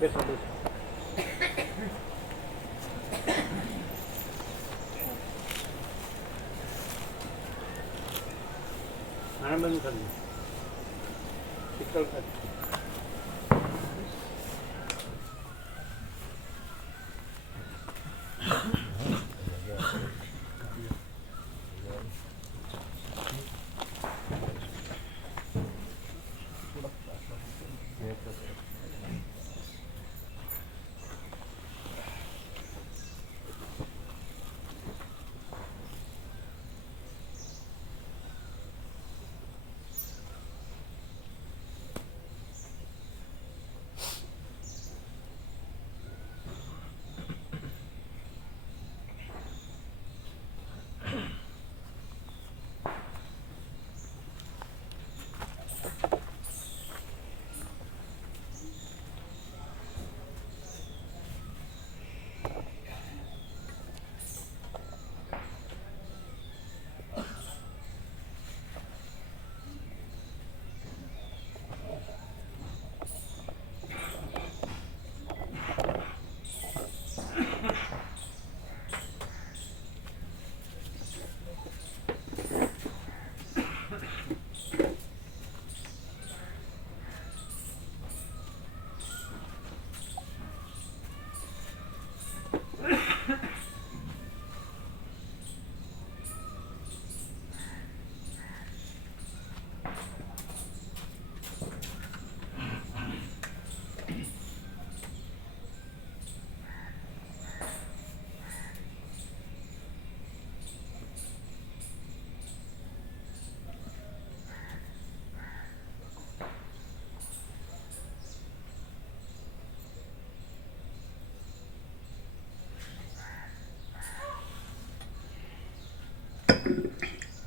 બેસો બેસો. આને બંધ કરી દો. શીતળ કરી.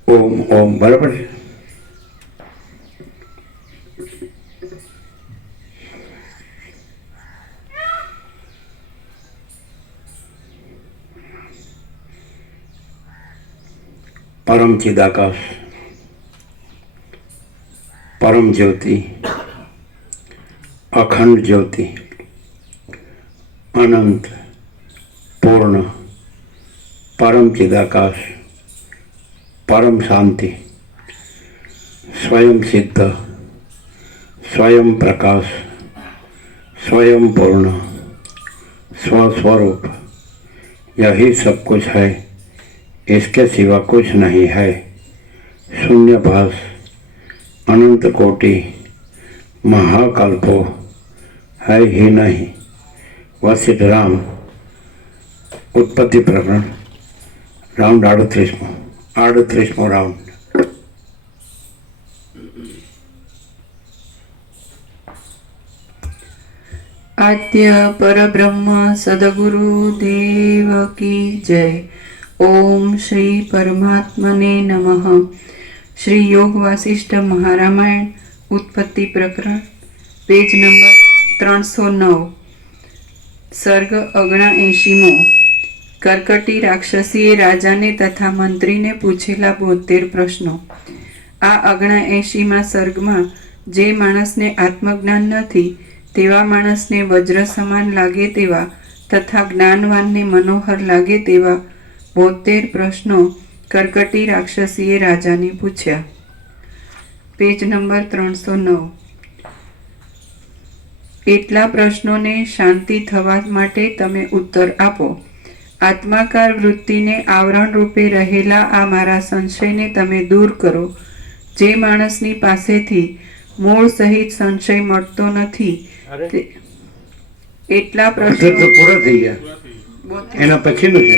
ઓમ ઓમ બરાબર. પરમ ચિદાકાશ, પરમ જ્યોતિ, અખંડ જ્યોતિ, અનંત પૂર્ણ, પરમ ચિદાકાશ, परम शांति, स्वयं सिद्ध, स्वयं प्रकाश, स्वयं पूर्ण, स्वस्वरूप, यही सब कुछ है, इसके सिवा कुछ नहीं है। शून्य भास, अनंत कोटि, महाकल्पो है ही नहीं। वशिष्ठ राम उत्पत्ति प्रकरण राउंड 38मो राउंड। आद्य परब्रह्म सद्गुरु देव की जय। ओम श्री परमात्मने नमः। श्री योग वासिष्ठ महारामायण उत्पत्ति प्रकरण पेज नंबर 309 सर्ग 79मो। कर्कटी राक्षसीए राजाने तथा मंत्रीने पूछेला 72 प्रश्नों। आ 79માં સર્ગમાં જે માણસને આત્મજ્ઞાન નથી તેવા માણસને વજ્ર સમાન લાગે તેવા તથા જ્ઞાનવાનને મનોહર લાગે તેવા 72 પ્રશ્નો કર્કટી રાક્ષસીએ રાજાને પૂછ્યા। Page number 309। એટલા પ્રશ્નોને શાંતિ થવા માટે તમે ઉત્તર આપો। આત્માકાર વૃત્તિને આવરણ રૂપે રહેલા આ મારા સંશયને તમે દૂર કરો। જે માણસની પાસેથી મૂળ સહિત સંશય મળતો નથી એટલા પ્રશ્નો પૂરા થઈ ગયા, એના પછીનું છે।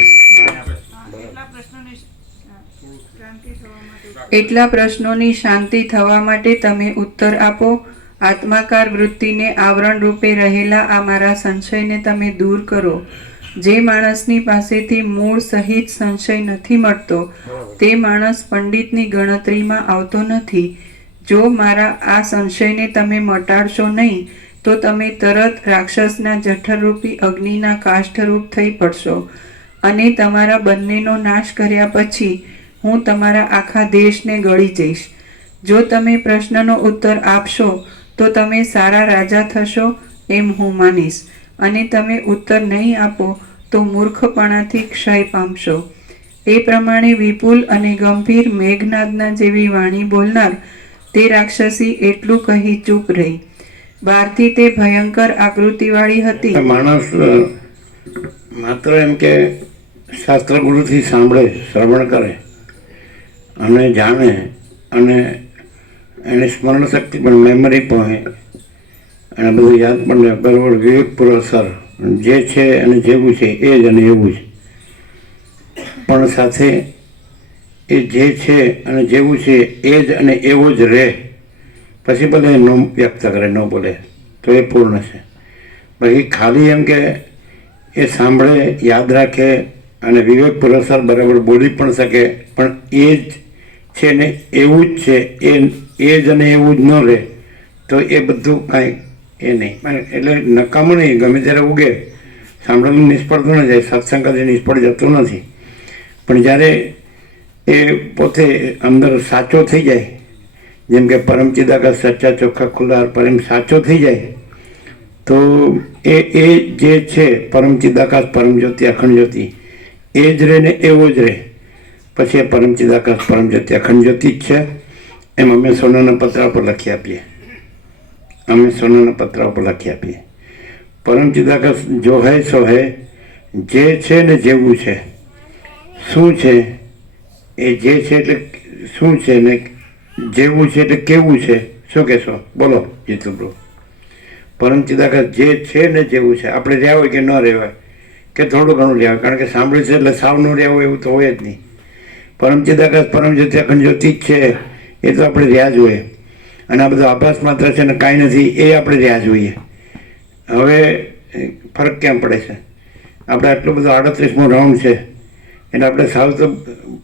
એટલા પ્રશ્નોની શાંતિ થવા માટે તમે ઉત્તર આપો। આત્માકાર વૃત્તિને આવરણ રૂપે રહેલા આ મારા સંશયને તમે દૂર કરો। જે માણસની પાસેથી મૂળ સહિત સંશય નથી મળતો તે માણસ પંડિતની ગણતરીમાં આવતો નથી। જો મારા આ સંશયને તમે મટાડશો નહીં તો તમે તરત રાક્ષસના જઠરરૂપી અગ્નિના કાષ્ઠરૂપ થઈ પડશો અને તમારા બંનેનો નાશ કર્યા પછી હું તમારા આખા દેશને ગળી જઈશ। જો તમે પ્રશ્નનો ઉત્તર આપશો તો તમે સારા રાજા થશો એમ હું માનીશ, અને તમે ઉત્તર નહીં આપો તો મૂર્ખપણાથી ક્ષય પામશો. એ પ્રમાણે વિપુલ અને ગંભીર મેઘનાદના જેવી વાણી બોલનાર તે રાક્ષસી એટલું કહી ચૂપ રહી. બહારથી તે ભયંકર આકૃતિવાળી હતી. માણસ માત્ર એમ કે શાસ્ત્ર ગુરુથી સાંભળે, શ્રવણ કરે અને જાણે, અને એને સ્મરણ શક્તિ પણ, મેમરી પણ, અને બધું યાદ પણ રહે. બરાબર વિવેકપૂર્વક સર જે છે અને જેવું છે એ જ અને એવું જ. પણ સાથે એ જે છે અને જેવું છે એ જ અને એવો જ રહે. પછી ભલે ન વ્યક્ત કરે, ન બોલે, તો એ પૂર્ણ છે. બાકી ખાલી એમ કે એ સાંભળે, યાદ રાખે અને વિવેકપૂર્વક સર બરાબર બોલી પણ શકે, પણ એ જ છે ને એવું જ છે, એ જ અને એવું જ ન રહે, તો એ બધું કાંઈ એ નહીં. એટલે નકામું નહીં, ગમે ત્યારે ઉગે. સાંભળવાનું નિષ્ફળતું ન જાય, સત્સંગ કદી નિષ્ફળ જતું નથી. પણ જ્યારે એ પોતે અંદર સાચો થઈ જાય, જેમ કે પરમ ચિદાકાશ સચ્ચા ચોખ્ખા ખુલ્લા પરમ સાચો થઈ જાય, તો એ જે છે પરમ ચિદાકાશ પરમ જ્યોતિ અખંડ જ્યોતિ એ જ રહે ને એવો જ રહે. પછી એ પરમ ચિદાકાશ પરમ જ્યોતિ અખંડ જ્યોતિ જ છે. એમ અમે સોનાના પતરા પર લખી આપીએ. અમે સોનાના પતરા પર લખી આપીએ. પરમ ચિદાકાશ જો હૈ સો હૈ, જે છે ને જેવું છે. શું છે એ જે છે એટલે શું છે ને જેવું છે એટલે કેવું છે. શું કહેશો? બોલો જીતુપ્રભુ. પરમ ચિદાકાશ જે છે ને જેવું છે. આપણે રહ્યા હોય કે ન રહેવાય, કે થોડું ઘણું રહ્યા હોય, કારણ કે સાંભળ્યું છે એટલે સાવ ન રહ્યા હોય એવું તો હોય જ નહીં. પરમ ચિદાકાશ પરમ જ્યોતિ અખંડ જ્યોતિ જ છે, એ તો આપણે રહ્યા જ હોઈએ. અને આ બધું આભાસ માત્ર છે ને કાંઈ નથી, એ આપણે રહ્યા જ હોઈએ. હવે ફરક ક્યાં પડે છે? આપણે આટલું બધું 38મો રાઉન્ડ છે, એટલે આપણે સાવ તો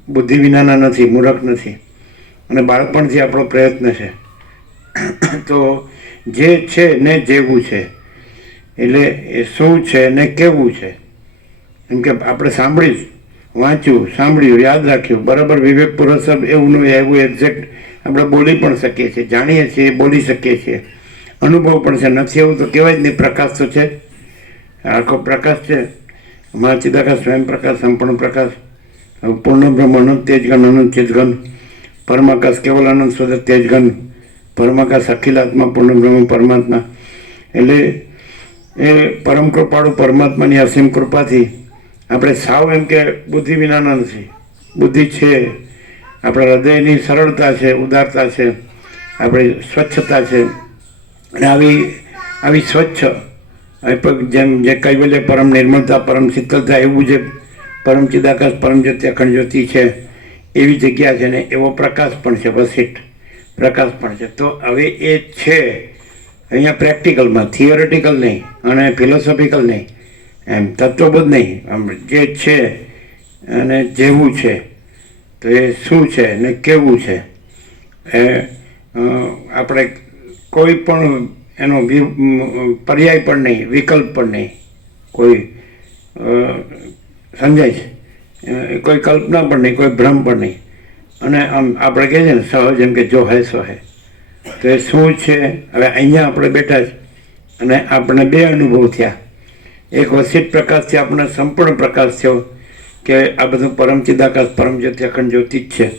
બુદ્ધિ વિનાના નથી, મૂર્ખ નથી, અને બાળપણથી આપણો પ્રયત્ન છે. તો જે છે ને જેવું છે, એટલે એ શું છે ને કેવું છે. એમ કે આપણે સાંભળ્યું, વાંચ્યું, સાંભળ્યું, યાદ રાખ્યું, બરાબર વિવેકપૂર્વક સર એવું નહીં એવું એક્ઝેક્ટ આપણે બોલી પણ શકીએ છીએ, જાણીએ છીએ, બોલી શકીએ છીએ, અનુભવ પણ છે. નથી એવું તો કહેવાય જ નહીં. પ્રકાશ તો છે, આખો પ્રકાશ છે. મહાચિદાકાશ સ્વયં પ્રકાશ, સંપૂર્ણ પ્રકાશ, પૂર્ણ બ્રહ્મ, અનંત તેજઘન, અનંત ચિદઘન, પરમાકાશ કેવલ આનંદ સ્વદત તેજઘન, પરમાકાશ અખિલાત્મા, પૂર્ણ બ્રહ્મ પરમાત્મા. એટલે એ પરમ કૃપાળુ પરમાત્માની અસીમ કૃપાથી આપણે સાવ એમ કે બુદ્ધિ વિનાના નથી. બુદ્ધિ છે, આપણા હૃદયની સરળતા છે, ઉદારતા છે, આપણી સ્વચ્છતા છે. અને આવી સ્વચ્છ જેમ જે કૈવલ્ય પરમ નિર્મળતા, પરમ શીતળતા, એવું જે પરમ ચિદાકાશ પરમ જ્યોતિ અખંડ જ્યોતિ છે, એવી જગ્યા છે ને એવો પ્રકાશ પણ છે. વસીઠ પ્રકાશ પણ છે. તો હવે એ છે અહીંયા પ્રેક્ટિકલમાં, થિયોરિટિકલ નહીં અને ફિલોસોફિકલ નહીં, એમ તત્વબોધ નહીં, આમ જે છે અને જેવું છે. તો એ શું છે ને કેવું છે, એ આપણે કોઈ પણ એનો પર્યાય પણ નહીં, વિકલ્પ પણ નહીં, કોઈ સમજાય છે, કોઈ કલ્પના પણ નહીં, કોઈ ભ્રમ પણ નહીં. અને આમ આપણે કહીએ છીએ ને સહજ, એમ કે જો હે સો હે. તો એ શું છે? હવે અહીંયા આપણે બેઠા છે અને આપણે બે અનુભવ થયા. એક વસીઠ પ્રકાશથી આપણને સંપૂર્ણ પ્રકાશ થયો કે આ બધું પરમ ચિદાકાશ પરમ જ્યોતિ અખંડ જ્યોતિ જ છે.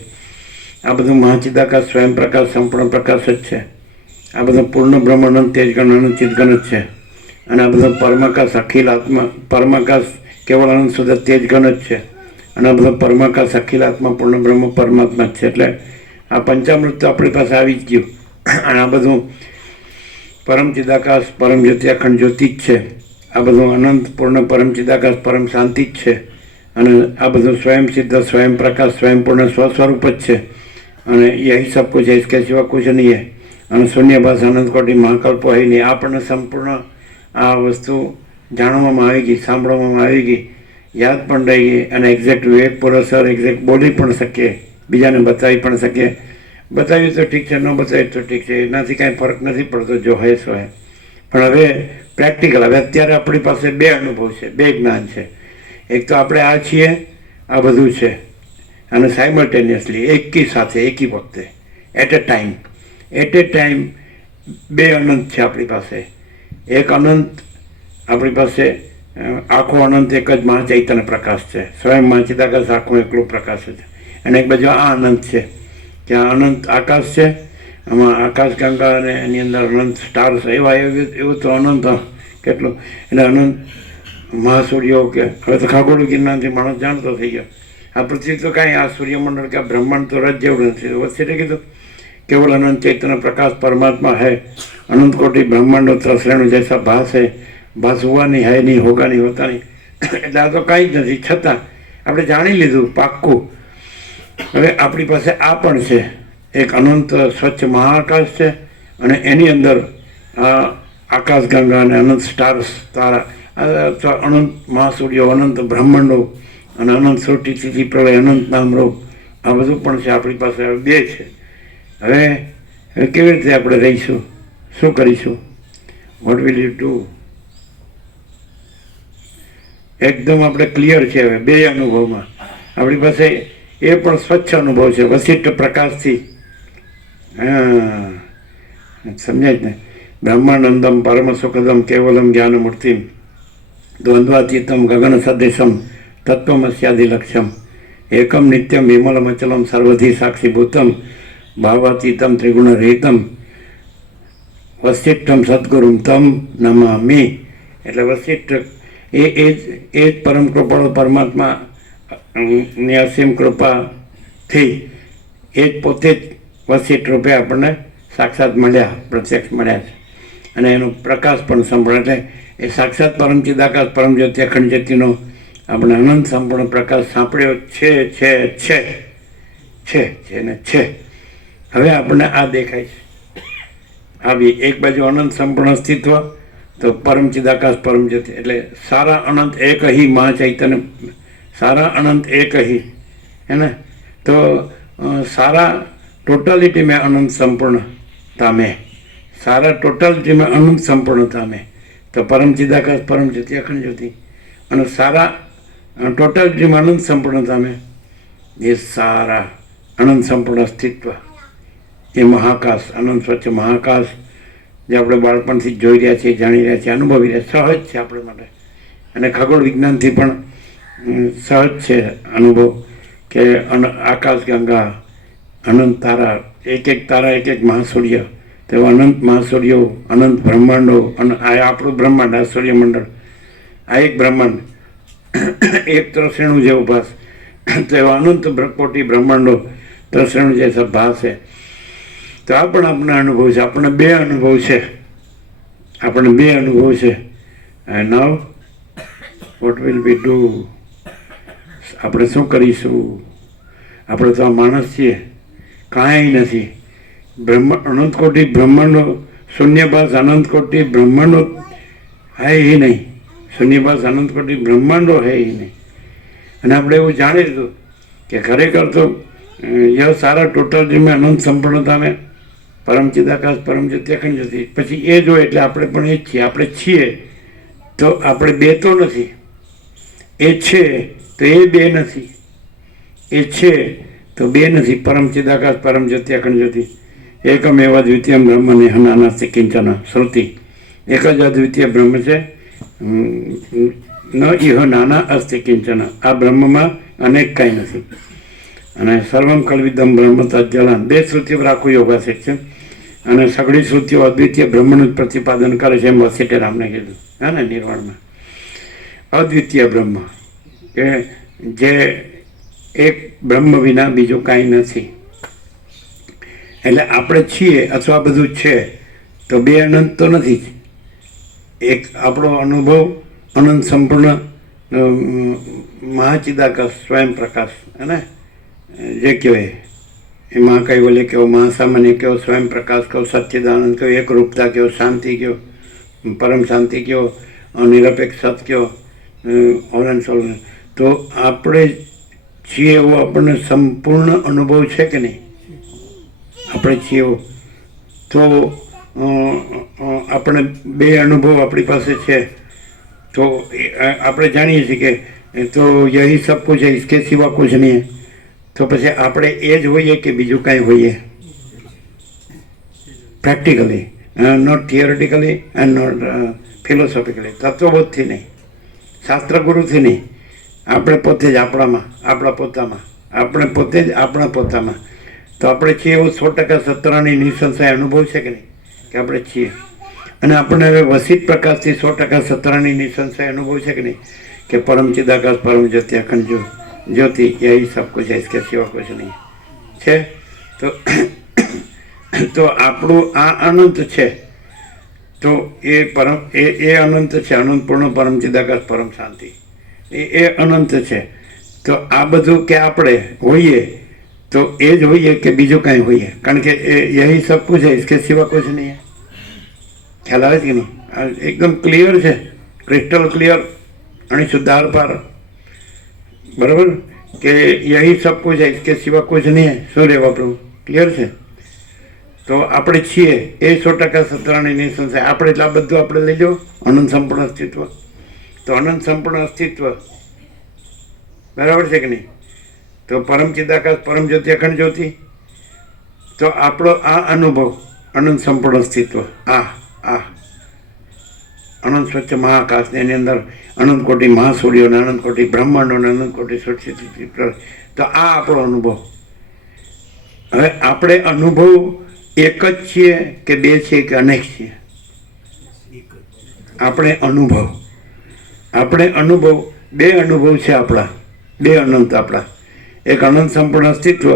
આ બધું મહાચિદાકાશ સ્વયં પ્રકાશ સંપૂર્ણ પ્રકાશ જ છે. આ બધું પૂર્ણ બ્રહ્મ અનંત તેજગણ અનંત ચિદગણ જ છે. અને આ બધું પરમાકાશ અખિલ આત્મા, પરમાકાશ કેવળ અનંત શુદ્ધ તેજગણ જ છે. અને આ બધું પરમાકાશ અખિલ આત્મા પૂર્ણ બ્રહ્મ પરમાત્મા જ છે. એટલે આ પંચામૃત તો આપણી પાસે આવી જ ગયું. અને આ બધું પરમ ચિદાકાશ પરમ જ્યોતિ અખંડ જ્યોતિ જ છે. આ બધું અનંત પૂર્ણ પરમ ચિદાકાશ પરમ શાંતિ જ છે. અને આ બધું સ્વયં સિદ્ધ સ્વયં પ્રકાશ સ્વયં પૂર્ણ સ્વસ્વરૂપ જ છે. અને યહી સબ કુછ है, इसके सिवा कुछ नहीं है. અને શૂન્યભાસ અનંત કોટી મહાકલ્પો હોય નહીં. આપણને સંપૂર્ણ આ વસ્તુ જાણવામાં આવી ગઈ, સાંભળવામાં આવી ગઈ, યાદ પણ રહી ગઈ. અને એક્ઝેક્ટ વિવેકપૂર્વક સર એક્ઝેક્ટ બોલી પણ શકીએ, બીજાને બતાવી પણ શકીએ. બતાવ્યું તો ઠીક છે, ન બતાવ્યું તો ઠીક છે, એનાથી કાંઈ ફરક નથી પડતો. જો હે સો હે. પણ હવે પ્રેક્ટિકલ, હવે અત્યારે આપણી પાસે બે અનુભવ છે, બે જ્ઞાન છે. એક તો આપણે આ છીએ, આ બધું છે, અને સાયમલ્ટેનિયસલી એકી સાથે એકી વખતે એટ એ ટાઈમ બે અનંત છે આપણી પાસે. એક અનંત આપણી પાસે આખો અનંત એક જ મહાચૈતન્ય પ્રકાશ છે, સ્વયં મહાચિદાકાશ આખો એકલો પ્રકાશ છે. અને એક બાજુ આ અનંત છે કે આ અનંત આકાશ છે, આમાં આકાશ ગંગા અને એની અંદર અનંત સ્ટાર્સ એવા એવું તો અનંત કેટલું, એટલે અનંત મહાસૂર્યો કે હવે તો ખગોળ વિજ્ઞાનથી માણસ જાણતો થઈ ગયો. આ પૃથ્વી તો કાંઈ આ સૂર્યમંડળ કે બ્રહ્માંડ તો રજ જેવું નથી. વચ્ચે કીધું केवल अनंत चैतन्य प्रकाश परमात्मा है, अनंत कोटि ब्रह्मांडो त्रसरेणु जैसा भास है, भास हुआ नहीं, है नहीं, होगा नहीं, होता नहीं. એટલે આ તો કાંઈ જ નથી, છતાં આપણે જાણી લીધું પાક્કું. હવે આપણી પાસે આ પણ છે, એક અનંત સ્વચ્છ મહાઆકાશ છે અને એની અંદર આકાશ ગંગા અને અનંત સ્ટાર્સ તારા, અનંત મહાસૂર્યો, અનંત બ્રહ્માંડો અને અનંત સૃષ્ટિ સ્થિતિ પ્રલય, અનંત નામરૂપ, આ બધું પણ છે આપણી પાસે. હવે બે છે. હવે કેવી રીતે આપણે રહીશું, શું કરીશું, વોટ વિલ યુ ડુ? એકદમ આપણે ક્લિયર છે હવે બે અનુભવમાં. આપણી પાસે એ પણ સ્વચ્છ અનુભવ છે વશિષ્ઠ પ્રકાશથી. સમજાય જ ને? બ્રહ્માનંદમ પરમ સુખદમ કેવલમ જ્ઞાનમૂર્તિમ દ્વંદ્વાતીતમ ગગન સદૃશમ તત્વમસ્યાદિલક્ષ્યમ એકમ નિત્યમ વિમલમચલમ સર્વધિ સાક્ષીભૂતમ ભાવાતીતમ ત્રિગુણરહિતમ વશિષ્ઠમ સદગુરુમ તમ નમામિ. એટલે વશિષ્ઠ એ જ પરમ કૃપાળુ પરમાત્મા ની અસીમ કૃપાથી એ જ પોતે જ વશિષ્ઠ રૂપે આપણને સાક્ષાત મળ્યા, પ્રત્યક્ષ મળ્યા છે. અને એનો પ્રકાશ પણ સંપૂર્ણ, એટલે એ સાક્ષાત પરમ ચિદાકાશ પરમ જ્યોતિ અખંડ જ્યોતિનો આપણે અનંત સંપૂર્ણ પ્રકાશ સાંપડ્યો છે છે છે છે છે ને છે. હવે આપણને આ દેખાય છે. આવી એક બાજુ અનંત સંપૂર્ણ અસ્તિત્વ તો પરમ ચિદાકાશ પરમ જ્યોતિ, એટલે સારા અનંત એક ही મહાચૈતન્ય, સારા અનંત એક ही है ना. तो सारा टोटलिटी में अनंत संपूर्णता में, सारा टोटलिटी में अनंत संपूर्णता में तो परम चिदाकाश परम ज्योति अखंड ज्योति, और सारा टोटलिटी में अनंत संपूर्णता में ये सारा अनंत संपूर्ण अस्तित्व, ये महाकाश, अनंत स्वच्छ महाकाश જે આપણે બાળપણથી જોઈ રહ્યા છીએ, જાણી રહ્યા છીએ, અનુભવી રહ્યા, સહજ છે આપણે માટે. અને ખગોળ વિજ્ઞાનથી પણ સહજ છે અનુભવ કે આકાશ ગંગા, અનંત તારા, એક એક તારા, એક એક મહાસૂર્ય, તેઓ અનંત મહાસૂર્યો, અનંત બ્રહ્માંડો, અને આ આપણું બ્રહ્માંડ, આ સૂર્યમંડળ, આ એક બ્રહ્માંડ એક ત્રસેણું જેવું ભાસ, તો એવા અનંત કોટી બ્રહ્માંડો ત્રસેણું જેસા ભાસ છે. તો આ પણ આપણને અનુભવ છે, આપણને બે અનુભવ છે, આપણને બે અનુભવ છે. And now what will be do? આપણે શું કરીશું? આપણે તો આ માણસ છીએ, કાંઈ નથી. અનંત કોટી બ્રહ્માંડો, શૂન્યભાસ અનંત કોટી બ્રહ્માંડો હે ही નહીં, શૂન્યભાસ અનંત કોટી બ્રહ્માંડો હે ही નહીં. અને આપણે એવું જાણી લીધું કે ખરેખર તો यह सारा टोटल जिसमें अनंत संपूर्णता में परम चिदाकाश परम ज्योति अखंड ज्योति, પછી એ જો એટલે આપણે પણ એ જ છીએ. આપણે છીએ તો આપણે બે તો નથી, એ છે તો એ બે નથી, એ છે તો બે નથી. પરમ ચિદાકાશ પરમ જ્યોતિ અખંડ જ્યોતિ એકમેવ દ્વિતીયમ બ્રહ્મ નેહ નાનાસ્તિ કિંચન. શ્રુતિ એક જ અદ્વિતીય બ્રહ્મ છે, ન ઇહ નાના અસ્તિ કિંચન. આ બ્રહ્મમાં અનેક કાંઈ નથી. અને સર્વમ કલ્વિદમ બ્રહ્મ તજ્જલન, બે શ્રુતિઓ રાખવું યોગાશિક છે. અને સગળી શ્રુતિઓ અદ્વિતીય બ્રહ્મનું જ પ્રતિપાદન કરે છે, એમ વસિષ્ઠે રામને કીધું હા ને નિર્વાણમાં. અદ્વિતીય બ્રહ્મ કે જે એક બ્રહ્મ વિના બીજું કાંઈ નથી. એટલે આપણે છીએ અથવા બધું છે તો બે અનંત તો નથી જ. એક આપણો અનુભવ અનંત સંપૂર્ણ મહાચિદાકાશ સ્વયં પ્રકાશ, અને જે કહેવાય એ મહાકૈવલ્ય કહો, મહાસામાન્ય કહો, સ્વયં પ્રકાશ કહો, સચ્ચિદાનંદ કહો, એકરૂપતા કહો, શાંતિ કહો, પરમ શાંતિ કહો, નિરપેક્ષ સત કહો, ઓલન સોલન. તો આપણે છીએ એવો આપણને સંપૂર્ણ અનુભવ છે કે નહીં? આપણે છીએ એવો તો આપણે બે અનુભવ આપણી પાસે છે. તો આપણે જાણીએ છીએ કે તો યહી સબ કુછ है, इसके सिवा कुछ नहीं है. તો પછી આપણે એ જ હોઈએ કે બીજું કાંઈ હોઈએ? Practically not theoretically and not philosophically, તત્વબોધથી નહીં, શાસ્ત્ર ગુરુથી નહીં, આપણે પોતે જ આપણા પોતામાં, આપણે પોતે જ આપણા પોતામાં. તો આપણે છીએ એવું 100% સત્તાની નિસંશય અનુભવ છે કે નહીં, કે આપણે છીએ. અને આપણને હવે વસિત પ્રકાશથી 100% સત્તાની નિસંશય અનુભવ છે કે નહીં, કે પરમ ચિદાકાશ પરમ જ્યોતિ અખંડ જ્યોતિ યહી સબ કુછ है, इसके सिवा कुछ नहीं છે. તો આપણું આ અનંત છે, તો એ પરમ એ અનંત છે, અનંત પૂર્ણ પરમ ચિદાકાશ પરમ શાંતિ, એ અનંત છે. તો આ બધું કે આપણે હોઈએ તો એ જ હોઈએ કે બીજું કાંઈ હોઈએ, કારણ કે એ યહી સબ કુછ है, इसके सिवा कुछ नहीं है. ખ્યાલ આવે છે કે નહીં? એકદમ ક્લિયર છે, ક્રિસ્ટલ ક્લિયર અને શુદ્ધાર પાર. બરાબર, કે યહી સબ કુછ है, इसके सिवा कुछ नहीं है. શું રહેવા પ્રભુ? ક્લિયર છે. તો આપણે છીએ એ 100% સત્તાની નિસંશય. આપણે એટલે આ બધું આપણે લઈ લો, અનંત સંપૂર્ણ અસ્તિત્વ. તો અનંત સંપૂર્ણ અસ્તિત્વ, બરાબર છે કે નહીં? તો પરમ ચિદાકાશ પરમ જ્યોતિ અખંડ જ્યોતિ, તો આપણો આ અનુભવ અનંત સંપૂર્ણ અસ્તિત્વ, આ અનંત સ્વચ્છ મહાકાશ, એની અંદર અનંત કોટી મહાસૂર્યો અને અનંત કોટી બ્રહ્માંડો અને અનંત કોટી સ્વચ્છ. તો આ આપણો અનુભવ. હવે આપણે અનુભવ એક જ છીએ કે બે છીએ કે અનેક છીએ? આપણે અનુભવ બે અનુભવ છે આપણા, બે અનંત આપણા. એક અનંત સંપૂર્ણ અસ્તિત્વ,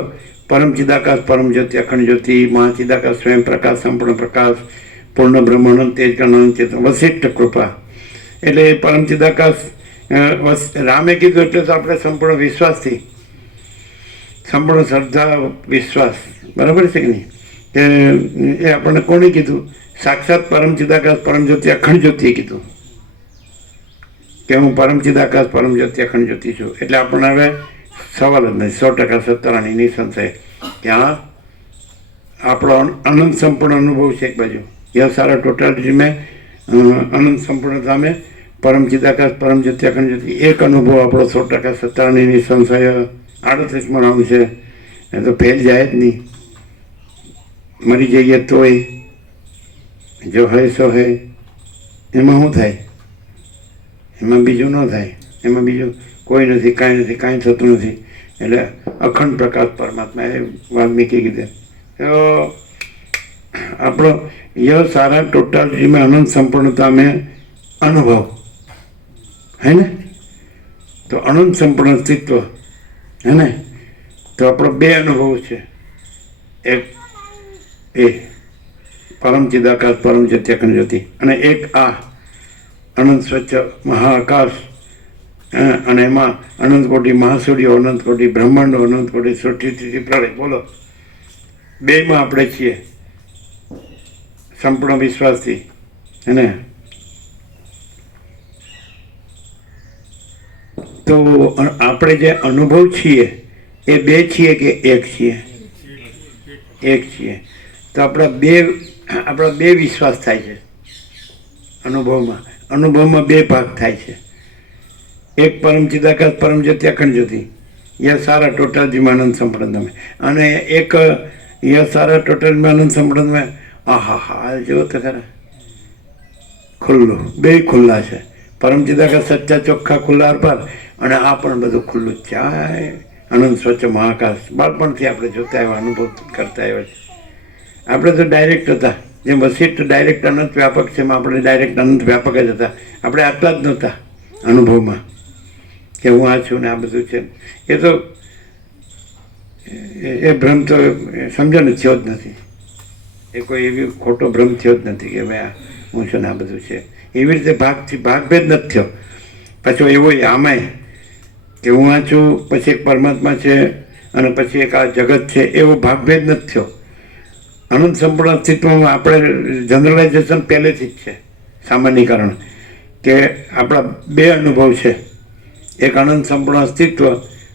પરમ ચિદાકાશ પરમ જ્યોતિ અખંડ જ્યોતિ મહાચિદાકાશ સ્વયં પ્રકાશ સંપૂર્ણ પ્રકાશ પૂર્ણ બ્રહ્મ અનંત તેજ અનંત ચેતન વશિષ્ઠ કૃપા. એટલે પરમ ચિદાકાશ રામે કીધું એટલે તો આપણે સંપૂર્ણ વિશ્વાસથી, સંપૂર્ણ શ્રદ્ધા વિશ્વાસ, બરાબર છે કે નહીં? કે એ આપણને કોણે કીધું? સાક્ષાત પરમ ચિદાકાશ પરમ જ્યોતિ અખંડ જ્યોતિએ કીધું કે હું પરમ ચિદાકાશ પરમ જ્યોતિ અખંડ જ્યોતિ છું. એટલે આપણને હવે સવાલ જ નથી, 100% સત્તાની નિસંશય કે હા આપણો અનંત સંપૂર્ણ અનુભવ છે. એક બાજુ यह सारा टोटलिटी में अनंत संपूर्णता में परम चिदाकाश परम ज्योति अखंड ज्योति एक अनुभव આપણો 100% સત્તાની નિસંશય 38 નામ છે. એ તો ફેલ જાય જ નહીં, મરી જઈએ તોય જો હે સો હે. એમાં શું થાય? એમાં બીજું ન થાય, એમાં બીજું કોઈ નથી, કાંઈ નથી, કાંઈ થતું નથી. એટલે અખંડ પ્રકાશ પરમાત્મા એ વાલ્મીકી કીધે. તો આપણો यह सारा टोटलिटी में अनंत संपूर्णता में अनुभव है ने. तो अनंत संपूर्ण अस्तित्व है ने. तो આપણો બે અનુભવ છે. એક એ પરમ ચિદાકાશ પરમ જ્યોતિ અખંડ જ્યોતિ, અને એક આ અનંત સ્વચ્છ મહાઆકાશ, અને એમાં અનંત કોટી મહાસૂર્યો, અનંત કોટી બ્રહ્માંડો, અનંત કોટી સૃષ્ટિ પ્રલય. બોલો, બેમાં આપણે છીએ સંપૂર્ણ વિશ્વાસથી, હે. તો આપણે જે અનુભવ છીએ એ બે છીએ કે એક છીએ? એક છીએ. તો આપણા બે વિશ્વાસ થાય છે અનુભવમાં બે ભાગ થાય છે. એક પરમ ચિદાકાશ પરમ જ્યોતિ અખંડ જ્યોતિ, યહ સારા ટોટલ આનંદ સંપૂર્ણ, અને એક યહ સારા ટોટલ આનંદ સંપૂર્ણ. આહા, જો તો ખરા, ખુલ્લું, બે ખુલ્લા છે. પરમ ચિદાકાશ સચ્ચા ચોખ્ખા ખુલ્લા અર્પાર, અને આ પણ બધું ખુલ્લું જ છે. અનંત સ્વચ્છ મહાકાશ બાળપણથી આપણે જોતા આવ્યા, અનુભવ કરતા આવ્યા છે. આપણે તો ડાયરેક્ટ હતા, જેમ વશિષ્ઠ ડાયરેક્ટ અનંત વ્યાપક છે, એમાં આપણે ડાયરેક્ટ અનંત વ્યાપક જ હતા. આપણે આટલા જ નહોતા અનુભવમાં કે હું આ છું ને આ બધું છે. એ તો એ ભ્રમ તો સમજણ થયો જ નથી. એ કોઈ એવી ખોટો ભ્રમ થયો જ નથી કે ભાઈ આ હું છું ને આ બધું છે. એવી રીતે ભાગભેદ નથી થયો. પાછો એવો આમાંય કે હું આ છું, પછી એક પરમાત્મા છે, અને પછી એક આ જગત છે, એવો ભાગભેદ નથી થયો. અનંત સંપૂર્ણ અસ્તિત્વમાં આપણે જનરલાઇઝેશન પહેલેથી જ છે, સામાન્યકરણ, કે આપણા બે અનુભવ છે. એક અનંત સંપૂર્ણ અસ્તિત્વ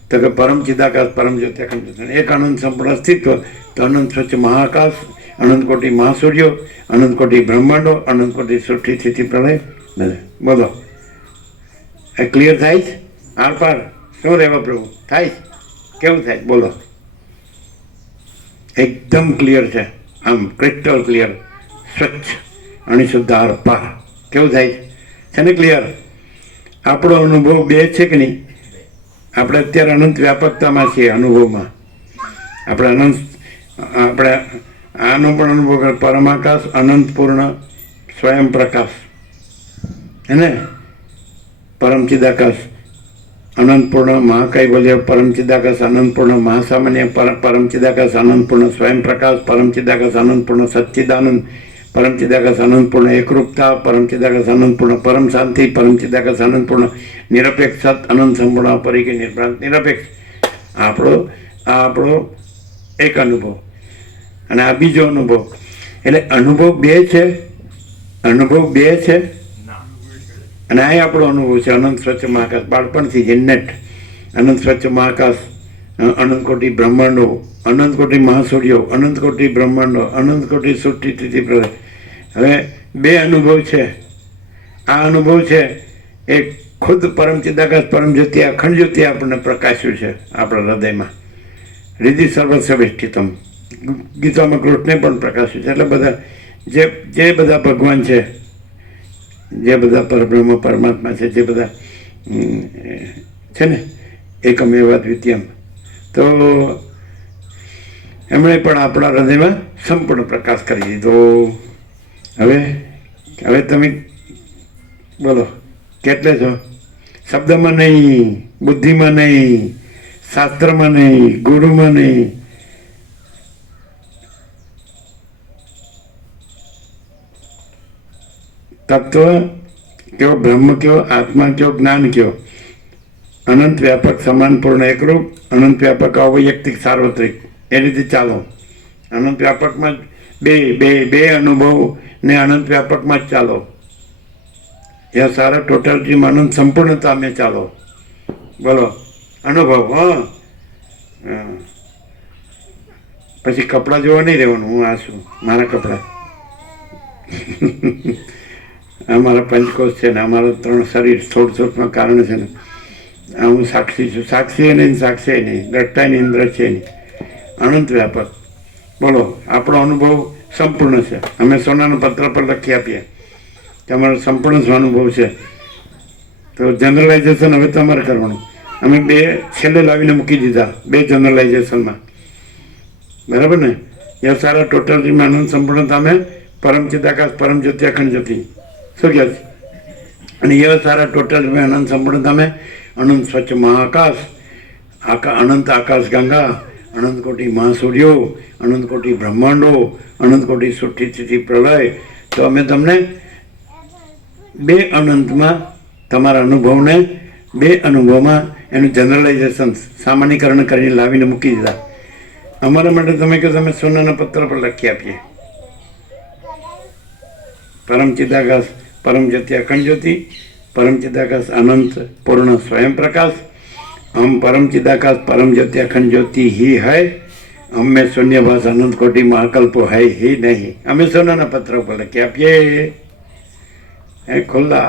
તો કે પરમ ચિદાકાશ પરમ જ્યોતિ અખંડ જ્યોતિ, એક અનંત સંપૂર્ણ અસ્તિત્વ તો અનંત સ્વચ્છ મહાકાશ, અનંત કોટી મહાસૂર્યો, અનંત કોટી બ્રહ્માંડો, અનંત કોટી સૃષ્ટિ સ્થિતિ પ્રલય. બોલો, એ ક્લિયર થાય છે? આર પાર શું રહેવા પ્રભુ થાય? કેવું થાય? બોલો. એકદમ ક્લિયર છે, આમ ક્રિસ્ટલ ક્લિયર, સ્વચ્છ અણિશુદ્ધાર પાર. કેવું થાય છે ને ક્લિયર? આપણો અનુભવ બે છે કે નહીં? આપણે અત્યારે અનંત વ્યાપકતામાં છીએ અનુભવમાં. આપણે આનો પણ અનુભવ કરે, પરમાકાશ, અનંત પૂર્ણ સ્વયં પ્રકાશ, હે ને? પરમ ચિદાકાશ, અનંત પૂર્ણ મહાકૈવલ્ય, પરમ ચિદાકાશ, અનંત પૂર્ણ મહાસામાન્ય, પરમ ચિદાકાશ, અનંત પૂર્ણ સ્વયં પ્રકાશ, પરમ ચિદાકાશ, અનંત પૂર્ણ સચ્ચિદાનંદ, પરમ ચિદાકાશ, અનંત પૂર્ણ એકરૂપતા, પરમ ચિદાકાશ, અનંત પૂર્ણ પરમ શાંતિ, પરમ ચિદાકાશ, અનંત પૂર્ણ નિરપેક્ષ સત, અનંત સંપૂર્ણ અપરિકે નિર્ભ્રાંત નિરપેક્ષ. આપણો એક અનુભવ અને આ બીજો અનુભવ. એટલે અનુભવ બે છે, અનુભવ બે છે અને આ આપણો અનુભવ છે. અનંત સ્વચ્છ મહાકાશ, બાળપણથી જ નેટ અનંત સ્વચ્છ મહાકાશ, અનંત કોટી બ્રહ્માંડો, અનંત કોટી મહાસૂર્યો, અનંત કોટી બ્રહ્માંડો, અનંત કોટી સૃષ્ટિ સ્થિતિ પ્રલય. હવે બે અનુભવ છે. આ અનુભવ છે એ ખુદ પરમ ચિદાકાશ, પરમ જ્યોતિ, અખંડ જ્યોતિ આપણને પ્રકાશ્યું છે આપણા હૃદયમાં. હૃદય સર્વસ્વ વિષ્ઠિતમ, ગીતામાં કૃષ્ણે પણ પ્રકાશ્યું છે. એટલે બધા જે બધા ભગવાન છે, જે બધા પરબ્રહ્મ પરમાત્મા છે, જે બધા છે ને એકમેવ દ્વિતીયમ, તો એમણે પણ આપણા હૃદયમાં સંપૂર્ણ પ્રકાશ કરી દીધો. હવે તમે બોલો, કેટલે છો? શબ્દમાં નહીં, બુદ્ધિમાં નહીં, શાસ્ત્રમાં નહીં, ગુરુમાં નહીં, તત્વ કયો, બ્રહ્મ કયો, આત્મા કયો, જ્ઞાન કયો, અનંત વ્યાપક, સમાન પૂર્ણ એકરૂપ, અનંત વ્યાપક, અવૈયક્તિક, સાર્વત્રિક, એ રીતે ચાલો. અનંત વ્યાપકમાં બે અનુભવ ને અનંત વ્યાપકમાં જ ચાલો. યા સારા ટોટાલિટીમાં અનંત સંપૂર્ણતા મેં ચાલો. બોલો અનુભવ. હા, પછી કપડાં જોવા નહીં રહેવાનું. હું આ છું, મારા કપડાં અમારા પંચકોશ છે ને અમારા 3 શરીર થોડમાં કારણ છે ને. આ હું સાક્ષી છું. સાક્ષી નહીં, સાક્ષી નહીં, દ્રષ્ટા નહીં, દ્રશ્ય નહીં, અનંત વ્યાપક. બોલો આપણો અનુભવ સંપૂર્ણ છે. અમે સોનાના પત્ર પર લખી આપીએ કે અમારો સંપૂર્ણ સ્વાનુભવ છે. તો જનરલાઇઝેશન હવે તમારે કરવાનું. અમે 2 છેલ્લે લાવીને મૂકી દીધા, 2 જનરલાઇઝેશનમાં. બરાબર ને? એ સારા ટોટલીમાં અનંત સંપૂર્ણતા અમે પરમ ચિદાકાશ, પરમ જ્યોતિ, અખંડ જ્યોતિ. શું કહે છે? અને એ સારા ટોટલ અનંત સંપૂર્ણતા અમે અનંત સ્વચ્છ મહાકાશ, અનંત આકાશ ગંગા, અનંત કોટી મહાસૂર્યો, અનંત કોટી બ્રહ્માંડો, અનંત કોટી સૃષ્ટિ સ્થિતિ પ્રલય. તો અમે તમને 2 અનંતમાં તમારા અનુભવને 2 અનુભવમાં એનું જનરલાઇઝેશન, સામાન્યકરણ કરીને લાવીને મૂકી દીધા. અમારા માટે તમે કહો તમે સોનાના પત્ર પર લખી આપીએ. પરમ ચિદાકાશ, परम ज्योति अखंड ज्योति, परम चिदाकाश अनंत पूर्ण स्वयं प्रकाश। हम परम चिदाकाश परम ज्योति अखंड ज्योति ही है। हम में शून्यवास अनंत कोटि महाकल्प है ही नहीं। हमें सोना पत्रों पर लगे आप ये खुला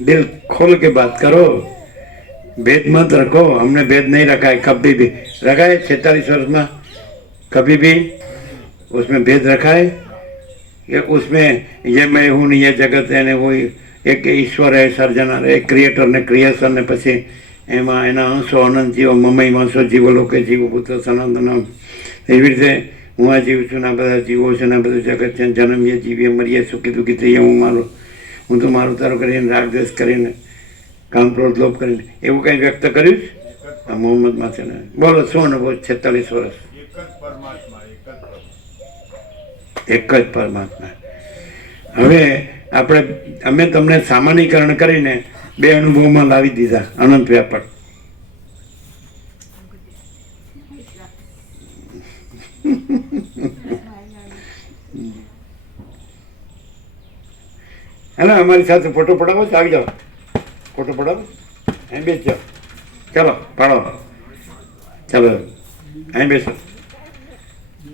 दिल खोल के बात करो, भेद मत रखो। हमने भेद नहीं रखा है कभी भी, रखा है 46 वर्ष में कभी भी उसमें भेद रखा है कि उसमें ये मैं हूँ ये जगत है ने वो एक ईश्वर है सर्जनर, एक क्रिएटर ने क्रिएशन ने पछी एमां एना अंशो अनंत जीवो ममई वंशो जीवो लोके जीवो पुत्र सनातन एवी रीते हूँ आ जीव छूँ, बधा जीवो छे ने बधुं जगत छे, जन्मीए जीवीए मरीए सुखी दुखी थईए हूँ तो मारो तारो करीने राग द्वेष करीने काम क्रोध लोभ करीने एवुं कंई व्यक्त कर्युं मोहम्मद माथे ने। बोलो शुं अनुभव 46 वर्ष? एक ज परमात्मा। हवे આપણે અમે તમને સામાન્યકરણ કરીને બે અનુભવમાં લાવી દીધા અનંત વ્યાપક। है ना, हमारी साथ फोटो पड़ावो, आवी जाओ, फोटो पड़ावो, અહીં બેસ જાઓ, चलो पड़ो, चलो અહીં બેસો,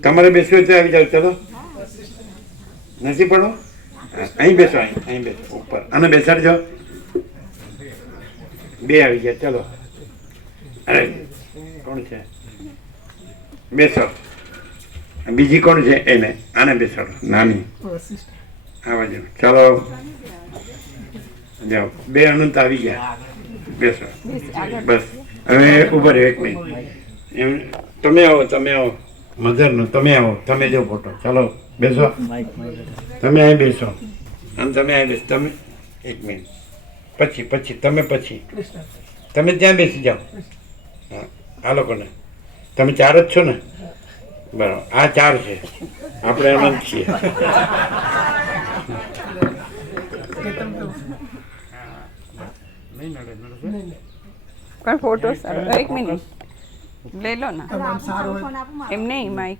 તમારે બેસવું હોય તો આવી જાઓ, ચલો નથી પડો, અહીં બેસો, અહીં બેસો ઉપર, અને બેસાડજો, બે આવી ગયા, ચલો, અરે કોણ છે, બેસો, બીજી કોણ છે એને આને બેસાડો નાની આ બાજુ ચાલો જાઓ બે અનંત આવી ગયા બેસો બસ હવે ઉભા રહ્યો એક મિનિટ એમ તમે આવો મધરનો તમે આવો તમે જો ફોટો ચાલો બેસો તમે અહીં બેસો આમ તમે અહીં બેસો તમે એક મિનિટ પછી તમે ત્યાં બેસી જાઓ હા આ લોકોને તમે ચાર જ છો ને બરાબર આ ચાર છે આપણે અનંત છીએ પણ ફોટો સારો એક મિનિટ લઈ લો ને એમ નહીં માઇક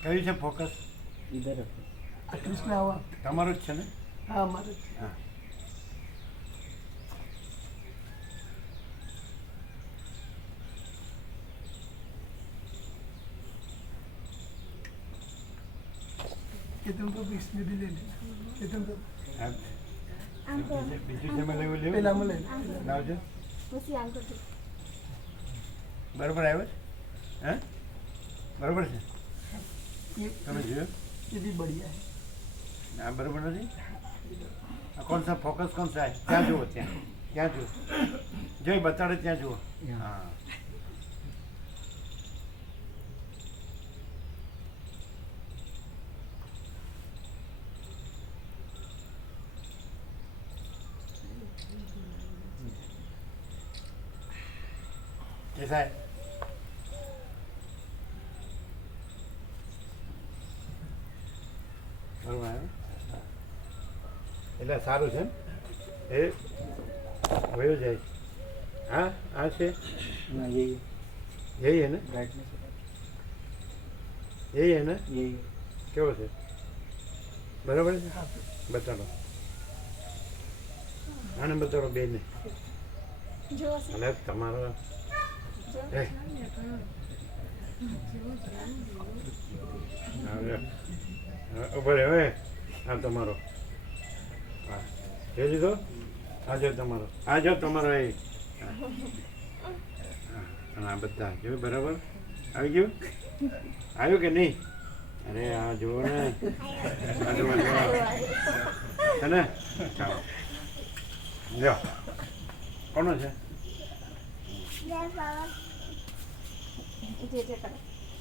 કયું છે ફોકસ તમારું જ છે ને હા બરોબર આવ્યો હે બરોબર છે તમે જોયો ये भी बढ़िया है આ બરોબર નથી कौन सा फोकस कौन सा है क्या जुओ क्या जुओ जो बताड़े त्या जुओ हाँ कैसा है બરોબર એટલે સારું છે એ વયો જાય હા આ છે यही है ना यही है ना કેવો છે બરાબર છે બતાડો આને બતાડો બેને અને તમારો ઉપર હવે આ તમારો હા જોઈ લીધો આ જો તમારો એ અને આ બધા જોયું બરાબર આવી ગયું આવ્યું કે નહીં અરે આ જુઓ ને આ જુઓ છે ને ચાલો જો કોનો છે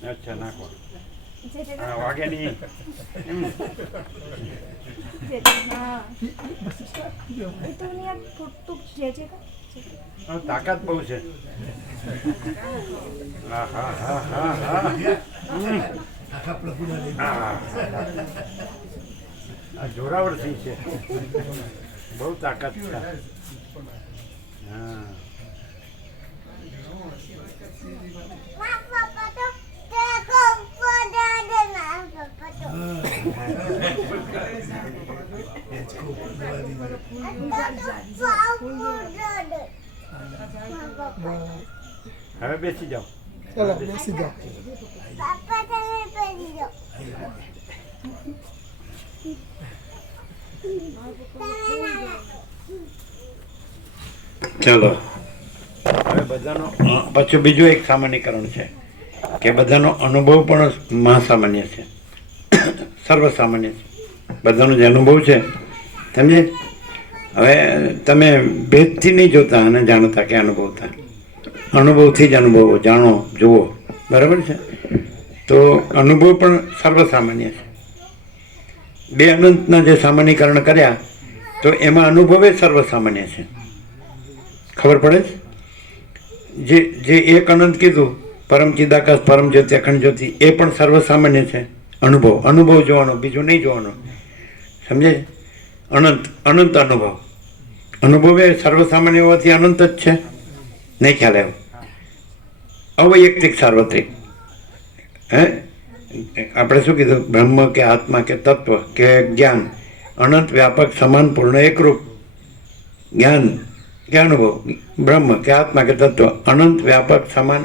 अच्छा नाको वागे नहीं ताकत बहुत है जोरावर थी है बहुत ताकत था हाँ હવે બેસી જાઓ चलो बेसी जाओ ચાલો હવે બધાનો પાછું બીજું એક સામાન્યકરણ છે કે બધાનો અનુભવ પણ મહાસામાન્ય છે સર્વસામાન્ય છે બધાનો જે અનુભવ છે સમજે હવે તમે ભેદથી નહીં જોતા અને જાણતા કે અનુભવતા અનુભવથી જ અનુભવો જાણો જુઓ બરાબર છે તો અનુભવ પણ સર્વસામાન્ય છે બે અનંતના જે સામાન્યકરણ કર્યા તો એમાં અનુભવ એ સર્વસામાન્ય છે ખબર પડે છે જે એક અનંત કીધું પરમ ચિદાકાશ પરમ જ્યોતિ અખંડ જ્યોતિ એ પણ સર્વસામાન્ય છે અનુભવ જોવાનો બીજું નહીં જોવાનો સમજે અનંત અનુભવ એ સર્વસામાન્ય હોવાથી અનંત જ છે નહીં ખ્યાલ આવ્યો અવૈયક્તિક સાર્વત્રિક હે આપણે શું કીધું બ્રહ્મ કે આત્મા કે તત્વ કે જ્ઞાન અનંત વ્યાપક સમાન પૂર્ણ એકરૂપ જ્ઞાન કે અનુભવ બ્રહ્મ કે આત્મા કે તત્વ અનંત વ્યાપક સમાન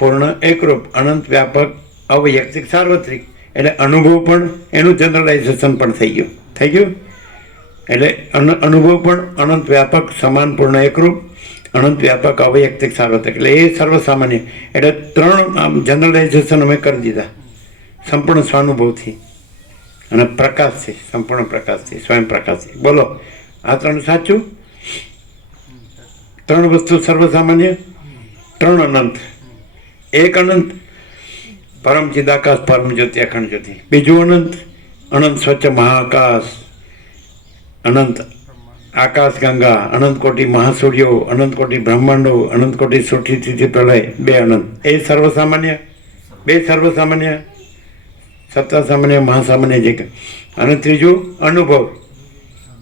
પૂર્ણ એકરૂપ અનંત વ્યાપક અવૈયક્તિક સાર્વત્રિક એટલે અનુભવ પણ એનું જનરલાઇઝેશન પણ થઈ ગયું એટલે અનુભવ પણ અનંત વ્યાપક સમાન પૂર્ણ એકરૂપ અનંત વ્યાપક અવૈયક્તિક સાર્વત્રિક, એટલે એ સર્વસામાન્ય. એટલે 3 આમ જનરલાઇઝેશન અમે કરી દીધા સંપૂર્ણ સ્વાનુભવથી અને પ્રકાશથી, સંપૂર્ણ પ્રકાશથી, સ્વયં પ્રકાશથી. બોલો, આ 3 સાચું? 3 વસ્તુ સર્વસામાન્ય, 3 અનંત. એક અનંત પરમ ચિદાકાશ પરમ જ્યોતિ અખંડ જ્યોતિ. બીજું અનંત, અનંત સ્વચ્છ મહાઆકાશ, અનંત આકાશ ગંગા, અનંત કોટી મહાસૂર્યો, અનંત કોટી બ્રહ્માંડો, અનંત કોટી સૃષ્ટિ સ્થિતિ પ્રલય. 2 અનંત. એ સર્વસામાન્ય. 2 સર્વસામાન્ય, સત્તા સામાન્ય, મહાસામાન્ય જે કે. અને ત્રીજું અનુભવ,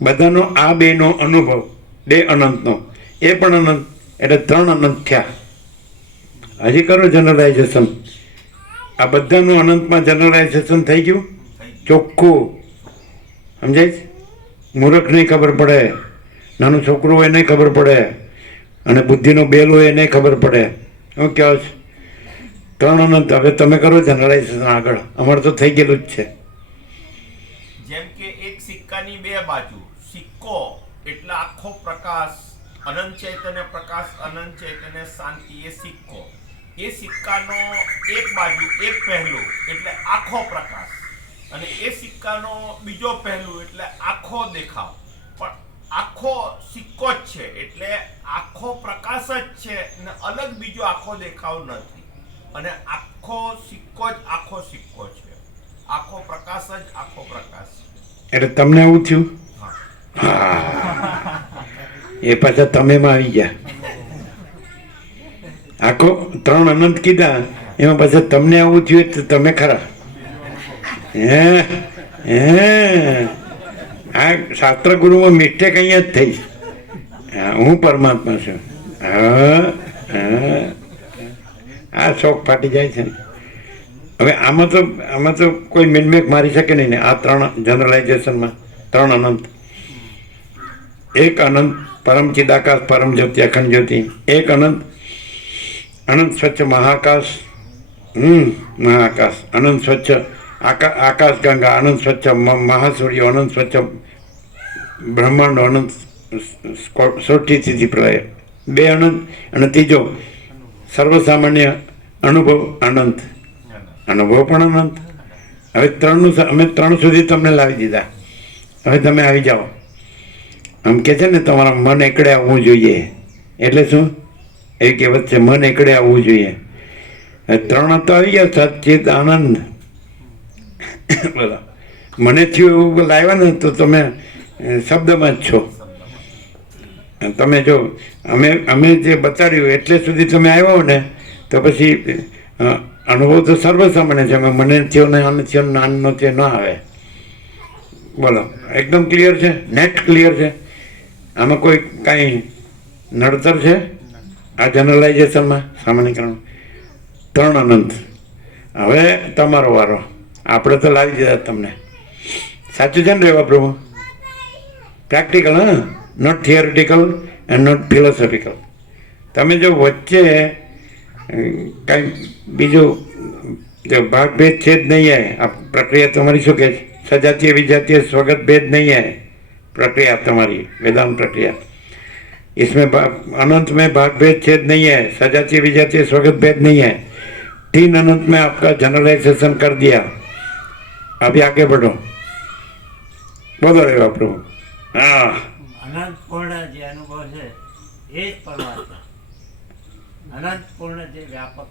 બધાનો આ 2નો અનુભવ, 2 અનંતનો, એ પણ અનંત. એટલે 3 અનંત થયા. હજી કરો જનરલાઇઝેશન. આ બધાનું અનંતમાં જનરલાઇઝેશન થઈ ગયું ચોખ્ખું. સમજાય છે? મૂર્ખને ખબર પડે, નાનું છોકરું હોય એને ખબર પડે, અને બુદ્ધિનો બેલ હોય એને ખબર પડે. હું કહો છો 3 અનંત. હવે તમે કરો જનરલાઇઝેશન આગળ. અમારે તો થઈ ગયેલું જ છે. જેમ કે એક સિક્કાની 2 બાજુ. સિક્કો એટલે આખો પ્રકાશ, અનંત ચૈતન્ય પ્રકાશ, અનંત ચૈતન્ય શાંતિ, એ સિક્કો. એ સિક્કાનો એક બાજુ, એક પહેલું એટલે આખો પ્રકાશ, અને એ સિક્કાનો બીજો પહેલું એટલે આખો દેખાવ. પણ આખો સિક્કો જ છે એટલે આખો પ્રકાશ જ છે ને અલગ બીજો આખો દેખાવ નથી. અને આખો સિક્કો જ આખો સિક્કો છે, આખો પ્રકાશ જ આખો પ્રકાશ છે. એટલે તમને આવું થયું? હા. હા, એ પાછા તમેમાં આવી ગયા. આખો 3 અનંત કીધા, એમાં પાછા તમને આવું થયું તો તમે ખરા. આ શાસ્ત્ર ગુરુમાં મિસ્ટેક અહીંયા જ થઈ. હું પરમાત્મા છું. આ શોખ ફાટી જાય છે ને. હવે આમાં તો કોઈ મિનમેક મારી શકે નહીં ને. આ 3 જનરલાઇઝેશનમાં 3 અનંત. એક અનંત પરમ ચિદાકાશ પરમ જ્યોતિ અખંડ જ્યોતિ. એક અનંત અનંત સ્વચ્છ મહાકાશ, મહાકાશ, અનંત સ્વચ્છ આકાશ ગંગા, અનંત સ્વચ્છ મહાસૂર્ય, અનંત સ્વચ્છ બ્રહ્માંડો, અનંત સૃષ્ટિ સ્થિતિ પ્રલય. 2 અનંત. અને ત્રીજો સર્વસામાન્ય અનુભવ અનંત. અનુભવ પણ અનંત. હવે 3નું અમે 3 સુધી તમને લાવી દીધા. હવે તમે આવી જાઓ. આમ કે છે ને તમારા મન એકડે આવવું જોઈએ. એટલે શું? એ કહેવત છે, મન એકડે આવવું જોઈએ. 3 તો આવી ગયા, સચ્ચિત આનંદ. બોલો, મને થયું એવું લાવ્યા ને તો તમે શબ્દમાં જ છો. તમે જો અમે જે બતાડ્યું એટલે સુધી તમે આવ્યો ને તો પછી અનુભવ તો સર્વસામાન્ય છે. મને થયો ને આને થયો ને નાનનો થયો ન આવે. બોલો, એકદમ ક્લિયર છે, નેટ ક્લિયર છે. આમાં કોઈ કાંઈ નડતર છે આ જનરલાઇઝેશનમાં, સામાન્યકરણ? 3 અનંત. હવે તમારો વારો. આપણે તો લાવી દીધા તમને. સાચું છે ને રેવા પ્રભુ? પ્રેક્ટિકલ, હા, not theoretical and not philosophical. તમે જો વચ્ચે કાંઈ બીજું ભાગભેદ છે જ નહીં. આ પ્રક્રિયા તમારી શું કહે છે? સજાતીય વિજાતીય સ્વગત ભેદ नहीं है प्रक्रिया तुम्हारी वेदांत प्रक्रिया. इसमें अनंत में भाग भेद छेद नहीं है, सजातीय विजातीय स्वगत भेद नहीं है. 3 अनंत में आपका जनरलाइजेशन कर दिया. अभी आगे बढ़ो. बोलो रे प्रभु. हाँ, અનંત પૂર્ણ જે અનુભવ છે એ જ પરમાત્મા. અનંત પૂર્ણ જે વ્યાપક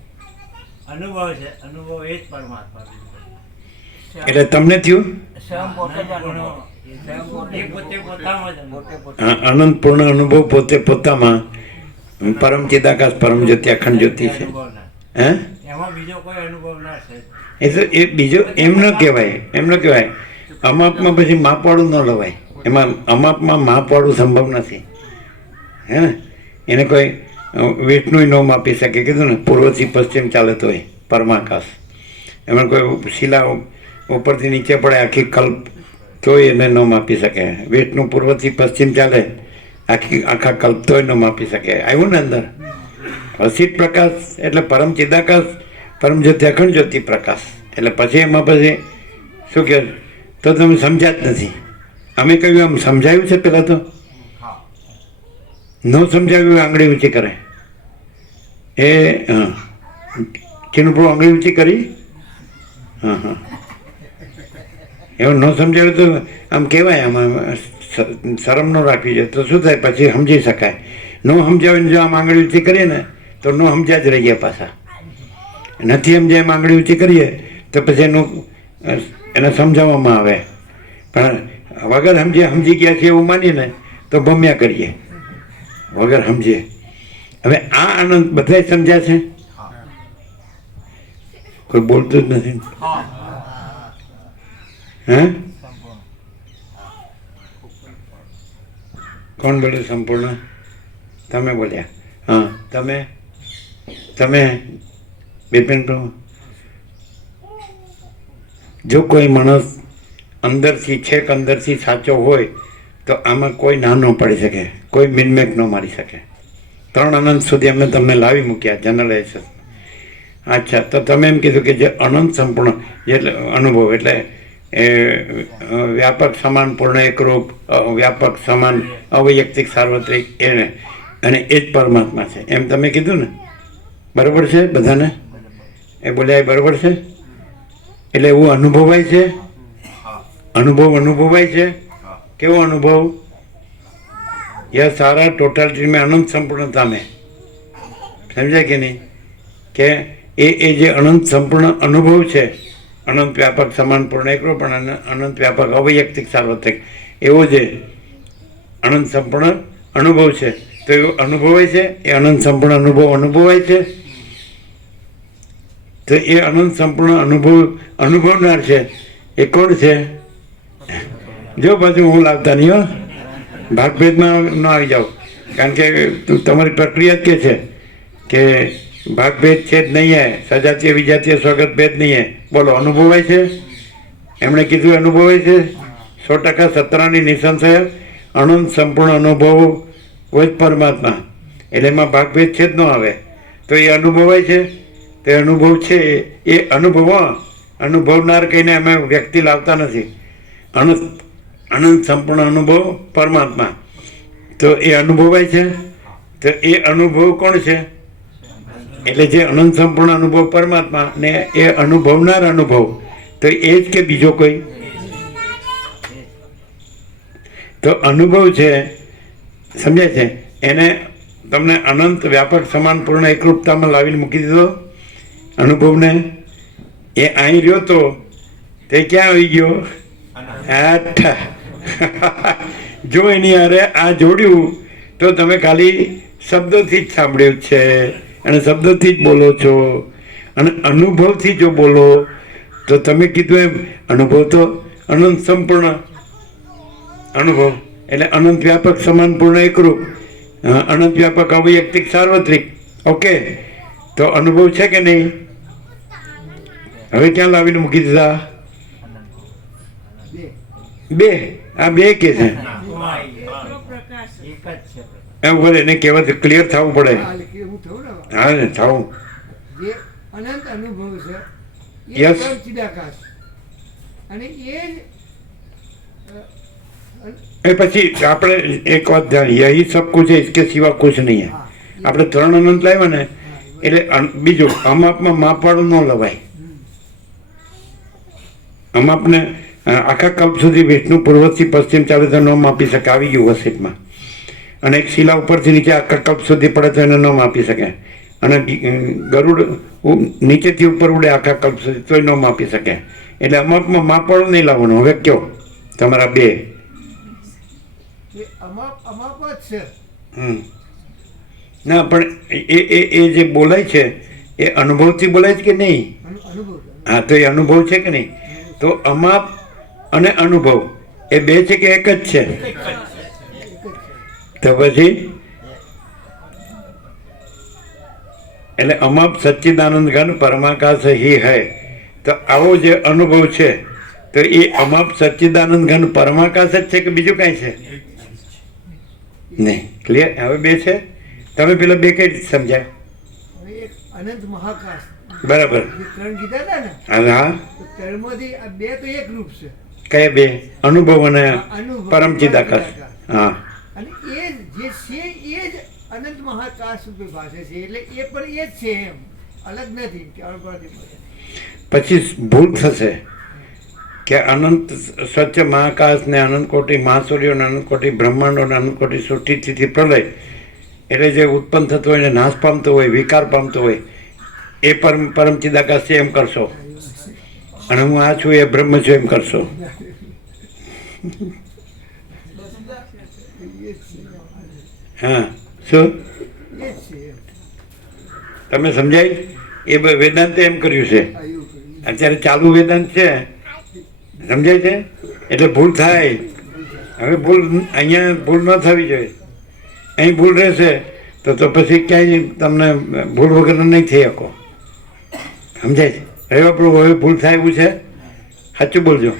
અનુભવ છે, અનુભવ એ જ પરમાત્મા. એટલે તમને થયું અનંત પૂર્ણ અનુભવ પોતે પોતામાં પરમ ચિદાકાશ પરમ જ્યોતિ અખંડ જ્યોતિ છે. હે, એમાં બીજો કોઈ અનુભવ ના છે. એ તો એ બીજો એમ ન કહેવાય. અમાપમાં પછી માપવાળું ન લવાય. એમાં અમાપમાં માપવાળું સંભવ નથી. હે ને, એને કોઈ વિષ્ણુ ન માપી શકે. કીધું ને, પૂર્વથી પશ્ચિમ ચાલે તોય પરમાકાશ. એમાં કોઈ શિલા ઉપરથી નીચે પડે આખી કલ્પ તોય એને ન માપી શકે. વિષ્ણુ પૂર્વથી પશ્ચિમ ચાલે આખા કલ્પ તોય ન માપી શકે. આવ્યું ને અંદર? અસિત પ્રકાશ એટલે પરમ ચિદાકાશ પરમ જ્યોતિ અખંડ જ્યોતિ પ્રકાશ. એટલે પછી એમાં પછી શું કહે? તો તમે સમજ્યા જ નથી. અમે કહ્યું આમ સમજાયું છે પહેલાં તો. ન સમજાવ્યું આંગળી ઊંચી કરે એ હા ચીનું પ્રભુ આંગળી ઊંચી કરી હા હા એવું ન સમજાવ્યું તો આમ કહેવાય આમાં શરમ ન રાખવી જોઈએ તો શું થાય પછી સમજી શકાય ન સમજાવીને જો આમ આંગળી ઊંચી કરીએ ને તો ન સમજ્યા જ રહી ગયા પાછા નથી સમજ્યા એમ આંગળી ઊંચી કરીએ તો પછી એને સમજાવવામાં આવે પણ વગર સમજી ગયા છે એવું માનીને તો ભમ્યા કરીએ વગર સમજીએ હવે આ આનંદ બધાય સમજ્યા છે કોઈ બોલતું જ નથી હે કોણ બોલે સંપૂર્ણ તમે બોલ્યા હા તમે બિપિન પ્રભુ જો કોઈ માણસ અંદરથી છેક અંદરથી સાચો હોય તો આમાં કોઈ ના ન પડી શકે કોઈ મિનમેક ન મારી શકે 3 અનંત સુધી અમે તમને લાવી મૂક્યા જનરલાઇઝેશન અચ્છા તો તમે એમ કીધું કે જે અનંત સંપૂર્ણ એટલે અનુભવ એટલે એ વ્યાપક સમાન પૂર્ણ એકરૂપ વ્યાપક સમાન અવૈયક્તિક સાર્વત્રિક એને અને એ જ પરમાત્મા છે એમ તમે કીધું ને બરાબર છે બધાને એ બોલ્યા એ બરાબર છે એટલે એવું અનુભવાય છે અનુભવાય છે કેવો અનુભવ यह सारा टोटलिटी में अनंत संपूर्णता में समझा कि नहीं कि ये जो अनंत संपूर्ण अनुभव है अनंत व्यापक समान पूर्ण एकरूप પણ અનંત વ્યાપક અવૈયક્તિક સાર્વત્રિક એવો જે અનંત સંપૂર્ણ અનુભવ છે તો એવો અનુભવાય છે એ અનંત સંપૂર્ણ અનુભવ અનુભવાય છે તો એ અનંત સંપૂર્ણ અનુભવનાર છે એ કોણ છે જો પાછું હું લાવતા નહીં હો ભાગભેદમાં ન આવી જાઓ કારણ કે તમારી પ્રક્રિયા જ કે છે કે ભાગભેદ છે જ નહીં હે સજાતીય વિજાતીય સ્વગત ભેદ નહીં હે બોલો અનુભવાય છે એમણે કીધું અનુભવાય છે 100% સત્રાની નિસંશય અનંત સંપૂર્ણ અનુભવ હોય જ પરમાત્મા એટલે એમાં ભાગભેદ છે જ ન આવે તો એ અનુભવાય છે તે અનુભવ છે એ અનુભવનાર કહીને અમે વ્યક્તિ લાવતા નથી અનંત સંપૂર્ણ અનુભવ પરમાત્મા તો એ અનુભવાય છે તો એ અનુભવ કોણ છે એટલે જે અનંત સંપૂર્ણ અનુભવ પરમાત્મા ને એ અનુભવનાર અનુભવ તો એ જ કે બીજો કોઈ તો અનુભવ છે સમજાય છે એને તમને અનંત વ્યાપક સમાન પૂર્ણ એકરૂપતામાં લાવીને મૂકી દીધો અનુભવને એ અહીં રહ્યો તો તે ક્યાં આવી ગયો આઠા જો એની હારે આ જોડ્યું તો તમે ખાલી શબ્દોથી જ સાંભળ્યું છે અને શબ્દોથી જ બોલો છો અને અનુભવથી જો બોલો તો તમે કીધું એમ અનુભવ તો અનંત સંપૂર્ણ અનુભવ એટલે અનંત વ્યાપક સમાન પૂર્ણ એકરૂપ અનંત વ્યાપક અવૈયક્તિક સાર્વત્રિક ઓકે તો અનુભવ છે કે નહીં હવે ક્યાં લાવીને મૂકી દીધા બે આ બે કે છે એમ બોલે એને કહેવાય ક્લિયર થવું પડે હા ને થવું જે અનંત અનુભવ છે Yes. એ ચિદાકાશ અને એ પછી આપણે એક વાત જાણીએ યહી સબ કુછ है इसके सिवा कुछ नहीं है આપણે 3 અનંત લાવ્યા ને એટલે બીજું અમાપમાં માપવાળું ન લવાય અમાપને આખા કલ્પ સુધી વિષ્ણુ પૂર્વથી પશ્ચિમ ચાલે તો ન માપી શકે આવી ગયું વસીટમાં અને એક શિલા ઉપરથી નીચે આખા કલ્પ સુધી પડે તો એને ન માપી શકે અને ગરુડ નીચેથી ઉપર ઉડે આખા કલ્પ સુધી તોય ન માપી શકે એટલે અમાપમાં માપવાળું નહીં લાવવાનું હવે કયો તમારા બે અમાપ જ છે ના પણ એ જે બોલાય છે એ અનુભવથી બોલાય છે કે નહીં અનુભવ હા તો એ અનુભવ છે કે નહીં તો અમાપ અને અનુભવ એ બે છે કે એક જ છે તો પછી એટલે અમાપ સચ્ચિદાનંદ ઘન પરમાકાશ હી હૈ તો આવો જે અનુભવ છે તો એ અમાપ સચ્ચિદાનંદ ઘન પરમાકાશ જ છે કે બીજું કાંઈ છે નહીં ક્લિયર હવે બે છે તમે પેલા બે કઈ રીતે સમજ્યા હવે એક અનંત મહાકાશ બરાબર જે 3 કીધા હતા ને હા તો 3 માંથી આ બે તો એક રૂપ છે કયા બે અનુભવ અને અનુભવ પરમ ચિદાકાશ હા અને એ જે છે એ જ અનંત મહાકાશ રૂપે ભાષે છે એટલે એ પણ એ જ છે એમ, અલગ નથી કે અણપરથી મળે. પછી ભૂલ થશે કે અનંત સ્વચ્છ મહાકાશ ને અનંત કોટી મહાસૂર્યો ને અનંત કોટી બ્રહ્માંડો ને અનંત કોટી સૃષ્ટિ સ્થિતિ પ્રલય એટલે જે ઉત્પન્ન થતું હોય ને નાશ પામતું હોય વિકાર પામતું હોય એ પરમ ચિદાકાશ છે એમ કરશો, અને હું આ છું એ બ્રહ્મ છું એમ કરશો. એ જ છે, હા, શું એ જ છે એમ. તમે સમજાય? એ વેદાંતે એમ કર્યું છે. આ એવું કર્યું. અત્યારે ચાલુ વેદાંત છે, સમજાય છે? એટલે ભૂલ થાય. હવે ભૂલ અહીંયા ભૂલ ન થવી જોઈએ. અહીં ભૂલ રહેશે તો પછી ક્યાંય તમને ભૂલ વગર નહીં થઈ શકો. સમજાય છે? હવે આપણું હવે ભૂલ થાય એવું છે, સાચું બોલજો.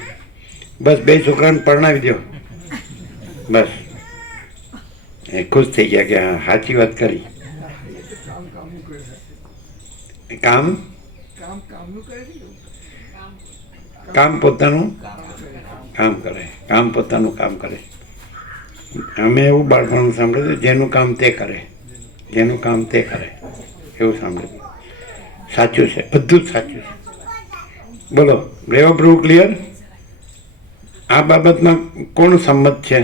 બસ 2 છોકરાને પરણાવી દો, બસ એ ખુશ થઈ ગયા કે હા સાચી વાત કરી. એ તો કામનું કરે છે. કામ કામનું કરે છે. કામ પોતાનું કામ કરે, કામ પોતાનું કામ કરે. અમે એવું બાળપણ સાંભળ્યું જેનું કામ તે કરે, જેનું કામ તે કરે એવું સાંભળ્યું. સાચું છે, બધું જ સાચું છે. બોલો, રેવા પ્રભુ ક્લિયર? આ બાબતમાં કોણ સંમત છે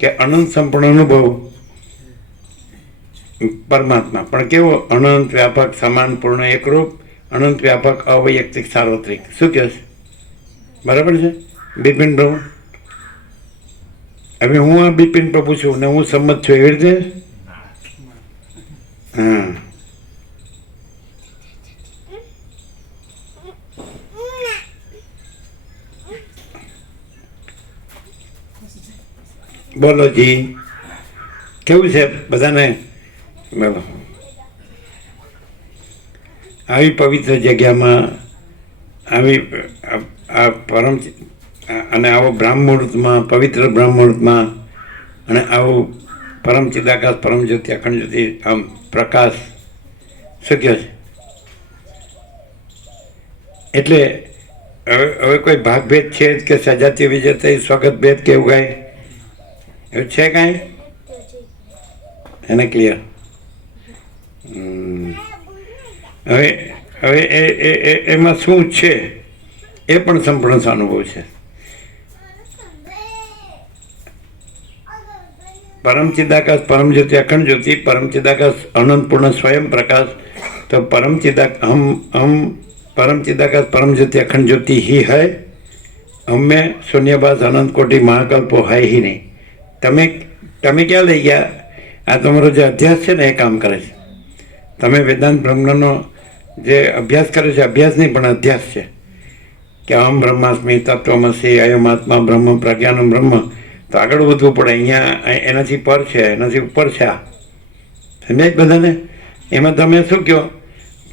કે અનંત સંપૂર્ણ અનુભવ પરમાત્મા પણ કેવો અનંત વ્યાપક સમાન પૂર્ણ એકરૂપ અનંત વ્યાપક અવૈયક્તિક સાર્વત્રિક. શું કહે છે? બરાબર છે બિપિન પ્રભુ? હવે હું આ બિપિન પ્રભુ છું ને હું સંમત છું એવી રીતે? હા, બોલો જી, કેવું છે બધાને? બોલો. આવી પવિત્ર જગ્યામાં આવી આ પરમ અને આવો બ્રાહ્મણમાં પવિત્ર બ્રાહ્મણમાં અને આવું પરમ ચિદાકાશ પરમ જ્યોતિ અખંડ જ્યોતિ આમ પ્રકાશ શક્ય છે. એટલે હવે કોઈ ભાગભેદ છે કે સજાતી વિજેતા સ્વાગત ભેદ કે એવું કાંઈ એવું છે કાંઈ? એને ક્લિયર? હવે હવે એમાં શું છે એ પણ સંપૂર્ણ અનુભવ છે. પરમ ચિદાકાશ પરમ જ્યોતિ અખંડ જ્યોતિ પરમ ચિદાકાશ અનંત પૂર્ણ સ્વયં પ્રકાશ. તો परम चिदाकाश परम ज्योति अखंड ज्योति ही है. हमें शून्यवास अनंत कोटि महाकल्पो है ही नहीं. તમે તમે ક્યાં લઈ ગયા? આ તમારો જે અભ્યાસ છે ને એ કામ કરે છે. તમે વેદાંત બ્રહ્મનો જે અભ્યાસ કરે છે, અભ્યાસ નહીં પણ અધ્યાસ છે કે અહમ બ્રહ્માસ્મિ તત્વમસી અયમાત્મા બ્રહ્મ પ્રજ્ઞાનમ બ્રહ્મ. તો આગળ વધવું પડે. અહીંયા એનાથી પર છે, એનાથી ઉપર છે. આ સમજાય બધાને? એમાં તમે શું કહો?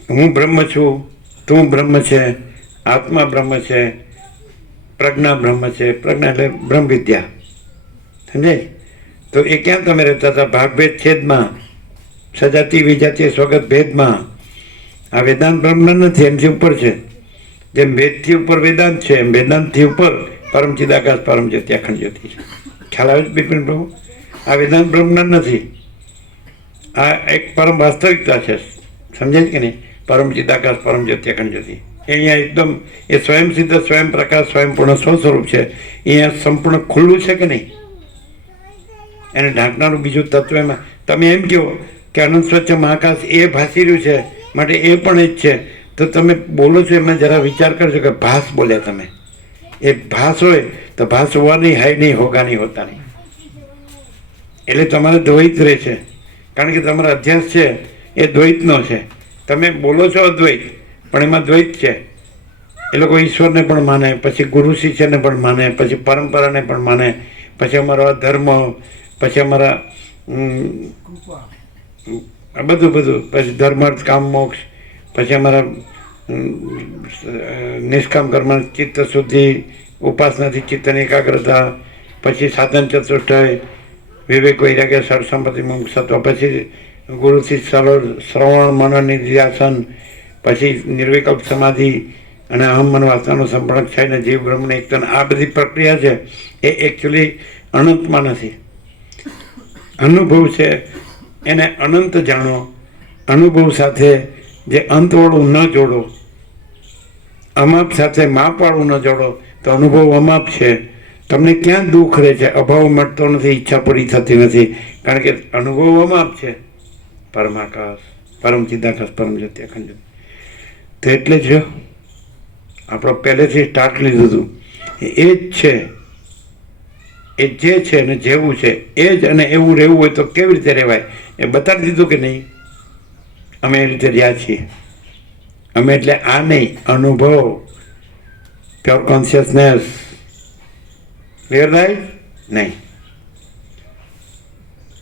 હું બ્રહ્મ છું, તું બ્રહ્મ છે, આત્મા બ્રહ્મ છે, પ્રજ્ઞા બ્રહ્મ છે. પ્રજ્ઞા એટલે બ્રહ્મ વિદ્યા. સમજાય? તો એ ક્યાં તમે રહેતા હતા? ભાગભેદ છેદમાં, સજાતી વિજાતી સ્વગત ભેદમાં. આ વેદાંત બ્રહ્મ નથી, એમથી ઉપર છે. જેમ વેદથી ઉપર વેદાંત છે એમ વેદાંતથી ઉપર પરમ ચિદાકાશ પરમ જ્યોતિ અખંડ જ્યોતિ છે. ખ્યાલ આવે છે બિપિન પ્રભુ? આ વેદાંત બ્રહ્મ નથી, આ એક પરમ વાસ્તવિકતા છે. સમજાય કે નહીં? પરમ ચિદાકાશ પરમ જ્યોતિ અખંડ જ્યોતિ અહીંયા એકદમ એ સ્વયં સિદ્ધ સ્વયં પ્રકાશ સ્વયં પૂર્ણ સ્વસ્વરૂપ છે. અહીંયા સંપૂર્ણ ખુલ્લું છે કે નહીં? એને ઢાંકનારું બીજું તત્વ એમાં. તમે એમ કહો કે અનંત સ્વચ્છ મહાકાશ એ ભાસી રહ્યું છે માટે એ પણ એ જ છે. તો તમે બોલો છો એમાં જરા વિચાર કરજો કે ભાસ બોલ્યા તમે. એ ભાસ હોય તો ભાસ હોવા નહીં, હાય નહીં, હોગા નહીં, હોતા નહીં. એટલે તમારે દ્વૈત રહે છે, કારણ કે તમારો અધ્યાસ છે એ દ્વૈતનો છે. તમે બોલો છો અદ્વૈત પણ એમાં દ્વૈત છે. એ લોકો ઈશ્વરને પણ માને, પછી ગુરુ શિષ્યને પણ માને, પછી પરંપરાને પણ માને, પછી અમારો ધર્મ, પછી અમારા બધું પછી ધર્માર્થ કામ મોક્ષ, પછી અમારા નિષ્કામ કર્મ ચિત્ત શુદ્ધિ, ઉપાસનાથી ચિત્તની એકાગ્રતા, પછી સાધન ચતુષ્ટય, વિવેક વૈરાગ્ય સર્વસંપત્તિ મુક્તત્વ, પછી ગુરુથી શ્રવણ મનન નિધ્યાસન, પછી નિર્વિકલ્પ સમાધિ અને અહમ મન વાસનાનું સંપર્ક થઈને જીવ બ્રહ્મને એકતા. આ બધી પ્રક્રિયા છે એ એકચ્યુઅલી અનંતમાં નથી, અનુભવ છે. એને અનંત જાણો. અનુભવ સાથે જે અંતવાળું ન જોડો, અમાપ સાથે માપવાળું ન જોડો તો અનુભવ અમાપ છે. તમને ક્યાં દુઃખ રહે છે? અભાવ મળતો નથી, ઈચ્છા પૂરી થતી નથી, કારણ કે અનુભવ અમાપ છે. પરમાકાશ, પરમ ચિદાકાશ, પરમ જ્યોતિ, અખંડ જ્યોતિ. તો એટલે જ આપણો પહેલેથી સ્ટાર્ટ લીધું હતું, એ જ છે, એ જે છે ને જેવું છે એ જ. અને એવું રહેવું હોય તો કેવી રીતે રહેવાય એ બતાવી દીધું કે નહીં? અમે એ રીતે રહ્યા છીએ. અમે એટલે આ નહીં, અનુભવ, પ્યોર કોન્શિયસનેસ. ક્લિયર થાય? નહીં.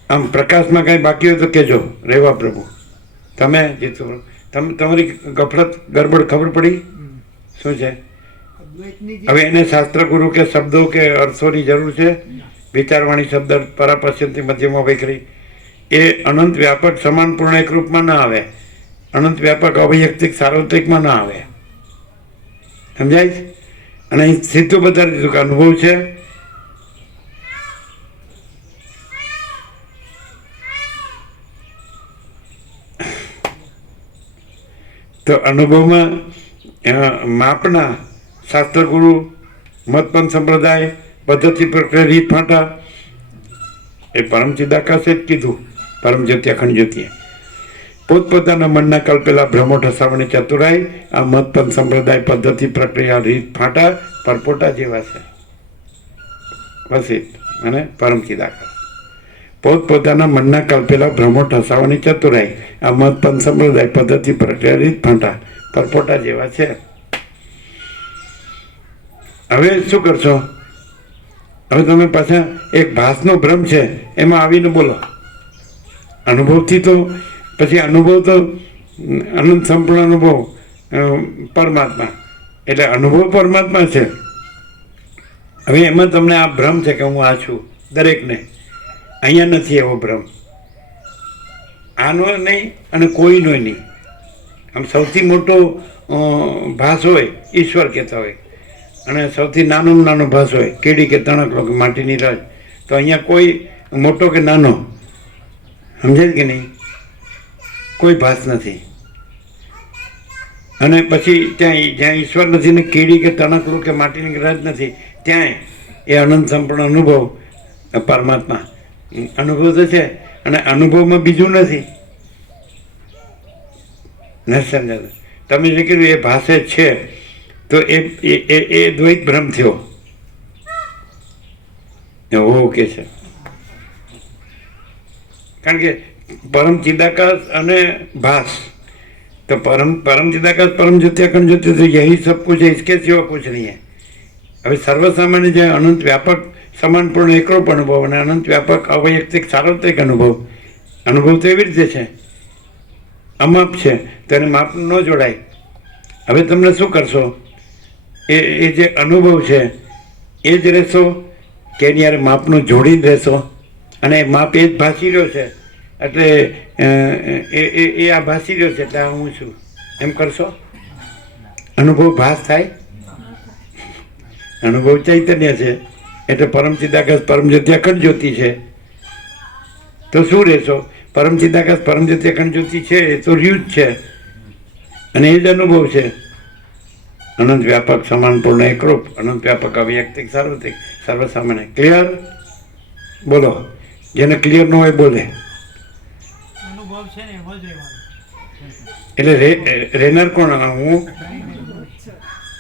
આમ પ્રકાશમાં કાંઈ બાકી હોય તો કહેજો. રહેવા પ્રભુ. તમે જીતું, તમારી ગફલત ગડબડ ખબર પડી શું છે? અદ્વૈતની જે હવે એને શાસ્ત્ર ગુરુ કે શબ્દો કે અર્થોની જરૂર છે? વિચારવાણી શબ્દ પરાપશ્યંતી મધ્યમાં વૈખરી એ અનંત વ્યાપક સમાન પૂર્ણ એક રૂપમાં ના આવે. અનંત વ્યાપક અભયક્તિક સાર્વત્રિકમાં ના આવે. સમજાય છે? અને અહીં સીધું બતાવી દીધું કે અનુભવ છે. તો અનુભવમાં માપના શાસ્ત્ર ગુરુ, મતપંથ સંપ્રદાય, પદ્ધતિ પ્રક્રિયા, રીત ફાંટા એ પરમ ચિદાકાશે જ કીધું. પરમ જ્યોતિ, અખંડ જ્યોતિએ પોતપોતાના મનના કલ્પેલા ભ્રમો ઠસાવવાની ચતુરાઈ આ મતપંથ સંપ્રદાય, પદ્ધતિ પ્રક્રિયા, રીત ફાંટા પરપોટા જેવા છે. વસિત અને પરમ ચિદાકાશ પોતપોતાના મનના કલ્પેલા ભ્રમો ઠસાવવાની ચતુરાઈ આ મતપંથ સંપ્રદાય, પદ્ધતિ પ્રક્રિયા, રીત ફાંટા પરપોટા જેવા છે. હવે શું કરશો? હવે તમે પાછા એક ભાસનો ભ્રમ છે એમાં આવીને બોલો. અનુભવથી તો પછી અનુભવ તો અનંત સંપૂર્ણ અનુભવ પરમાત્મા, એટલે અનુભવ પરમાત્મા છે. હવે એમાં તમને આ ભ્રમ છે કે હું આ છું. દરેકને અહીંયા નથી એવો ભ્રમ. આનો નહીં અને કોઈનો નહીં. આમ સૌથી મોટો ભાસ હોય ઈશ્વર કહેતા હોય, અને સૌથી નાનો નાનો ભાસ હોય કીડી કે તણકલો કે માટીની રજ. તો અહીંયા કોઈ મોટો કે નાનો, સમજાય કે નહીં? કોઈ ભાસ નથી. અને પછી ત્યાં જ્યાં ઈશ્વર નથી ને કીડી કે તણકલું કે માટીની રજ નથી, ત્યાંય એ અનંત સંપૂર્ણ અનુભવ પરમાત્મા અનુભવ તો છે. અને અનુભવમાં બીજું નથી. નથી સમજાતું? તમે જે કીધું એ ભાષે છે તો એ દ્વૈત ભ્રમ થયો. ઓકે છે. કારણ કે પરમ ચિદાકાશ અને ભાસ, तो परम चिदाकाश परम ज्योति अखंड ज्योति तो यही सब कुछ है, इसके सिवा कुछ नहीं है। अभी सर्वसामान्य जो अनंत व्यापक समान पूर्ण एकरूप अनुभव અને અનંત વ્યાપક અવૈયક્તિક સાર્વત્રિક અનુભવ તો એવી રીતે છે, અમાપ છે, તેને માપ ન જોડાય. હવે તમને શું કરશો? એ જે અનુભવ છે એ જ રહેશો કે એની યાર માપનું જોડી જ રહેશો? અને માપ એ જ ભાસી રહ્યો છે એટલે એ આ ભાસી રહ્યો છે એટલે આ હું છું એમ કરશો? અનુભવ ભાસ થાય? અનુભવ ચૈતન્ય છે એટલે પરમ ચિદાકાશ પરમ જ્યોતિ અખંડ જ્યોતિ છે. તો શું રહેશો? પરમ ચિદાકાશ પરમ જ્યોતિ અખંડ જ્યોતિ છે એ તો રહ્યું જ છે અને એ જ અનુભવ છે. અનંત વ્યાપક સમાન પૂર્ણ એકરૂપ અનંત વ્યાપક અવ્યક્તિક સાર્વત્રિક સર્વસામાન્ય. ક્લિયર? બોલો. જેને ક્લિયર ન હોય બોલે. અનુભવ છે ને એમ જ રહેવાનું. એટલે રહેનાર કોણ? હું.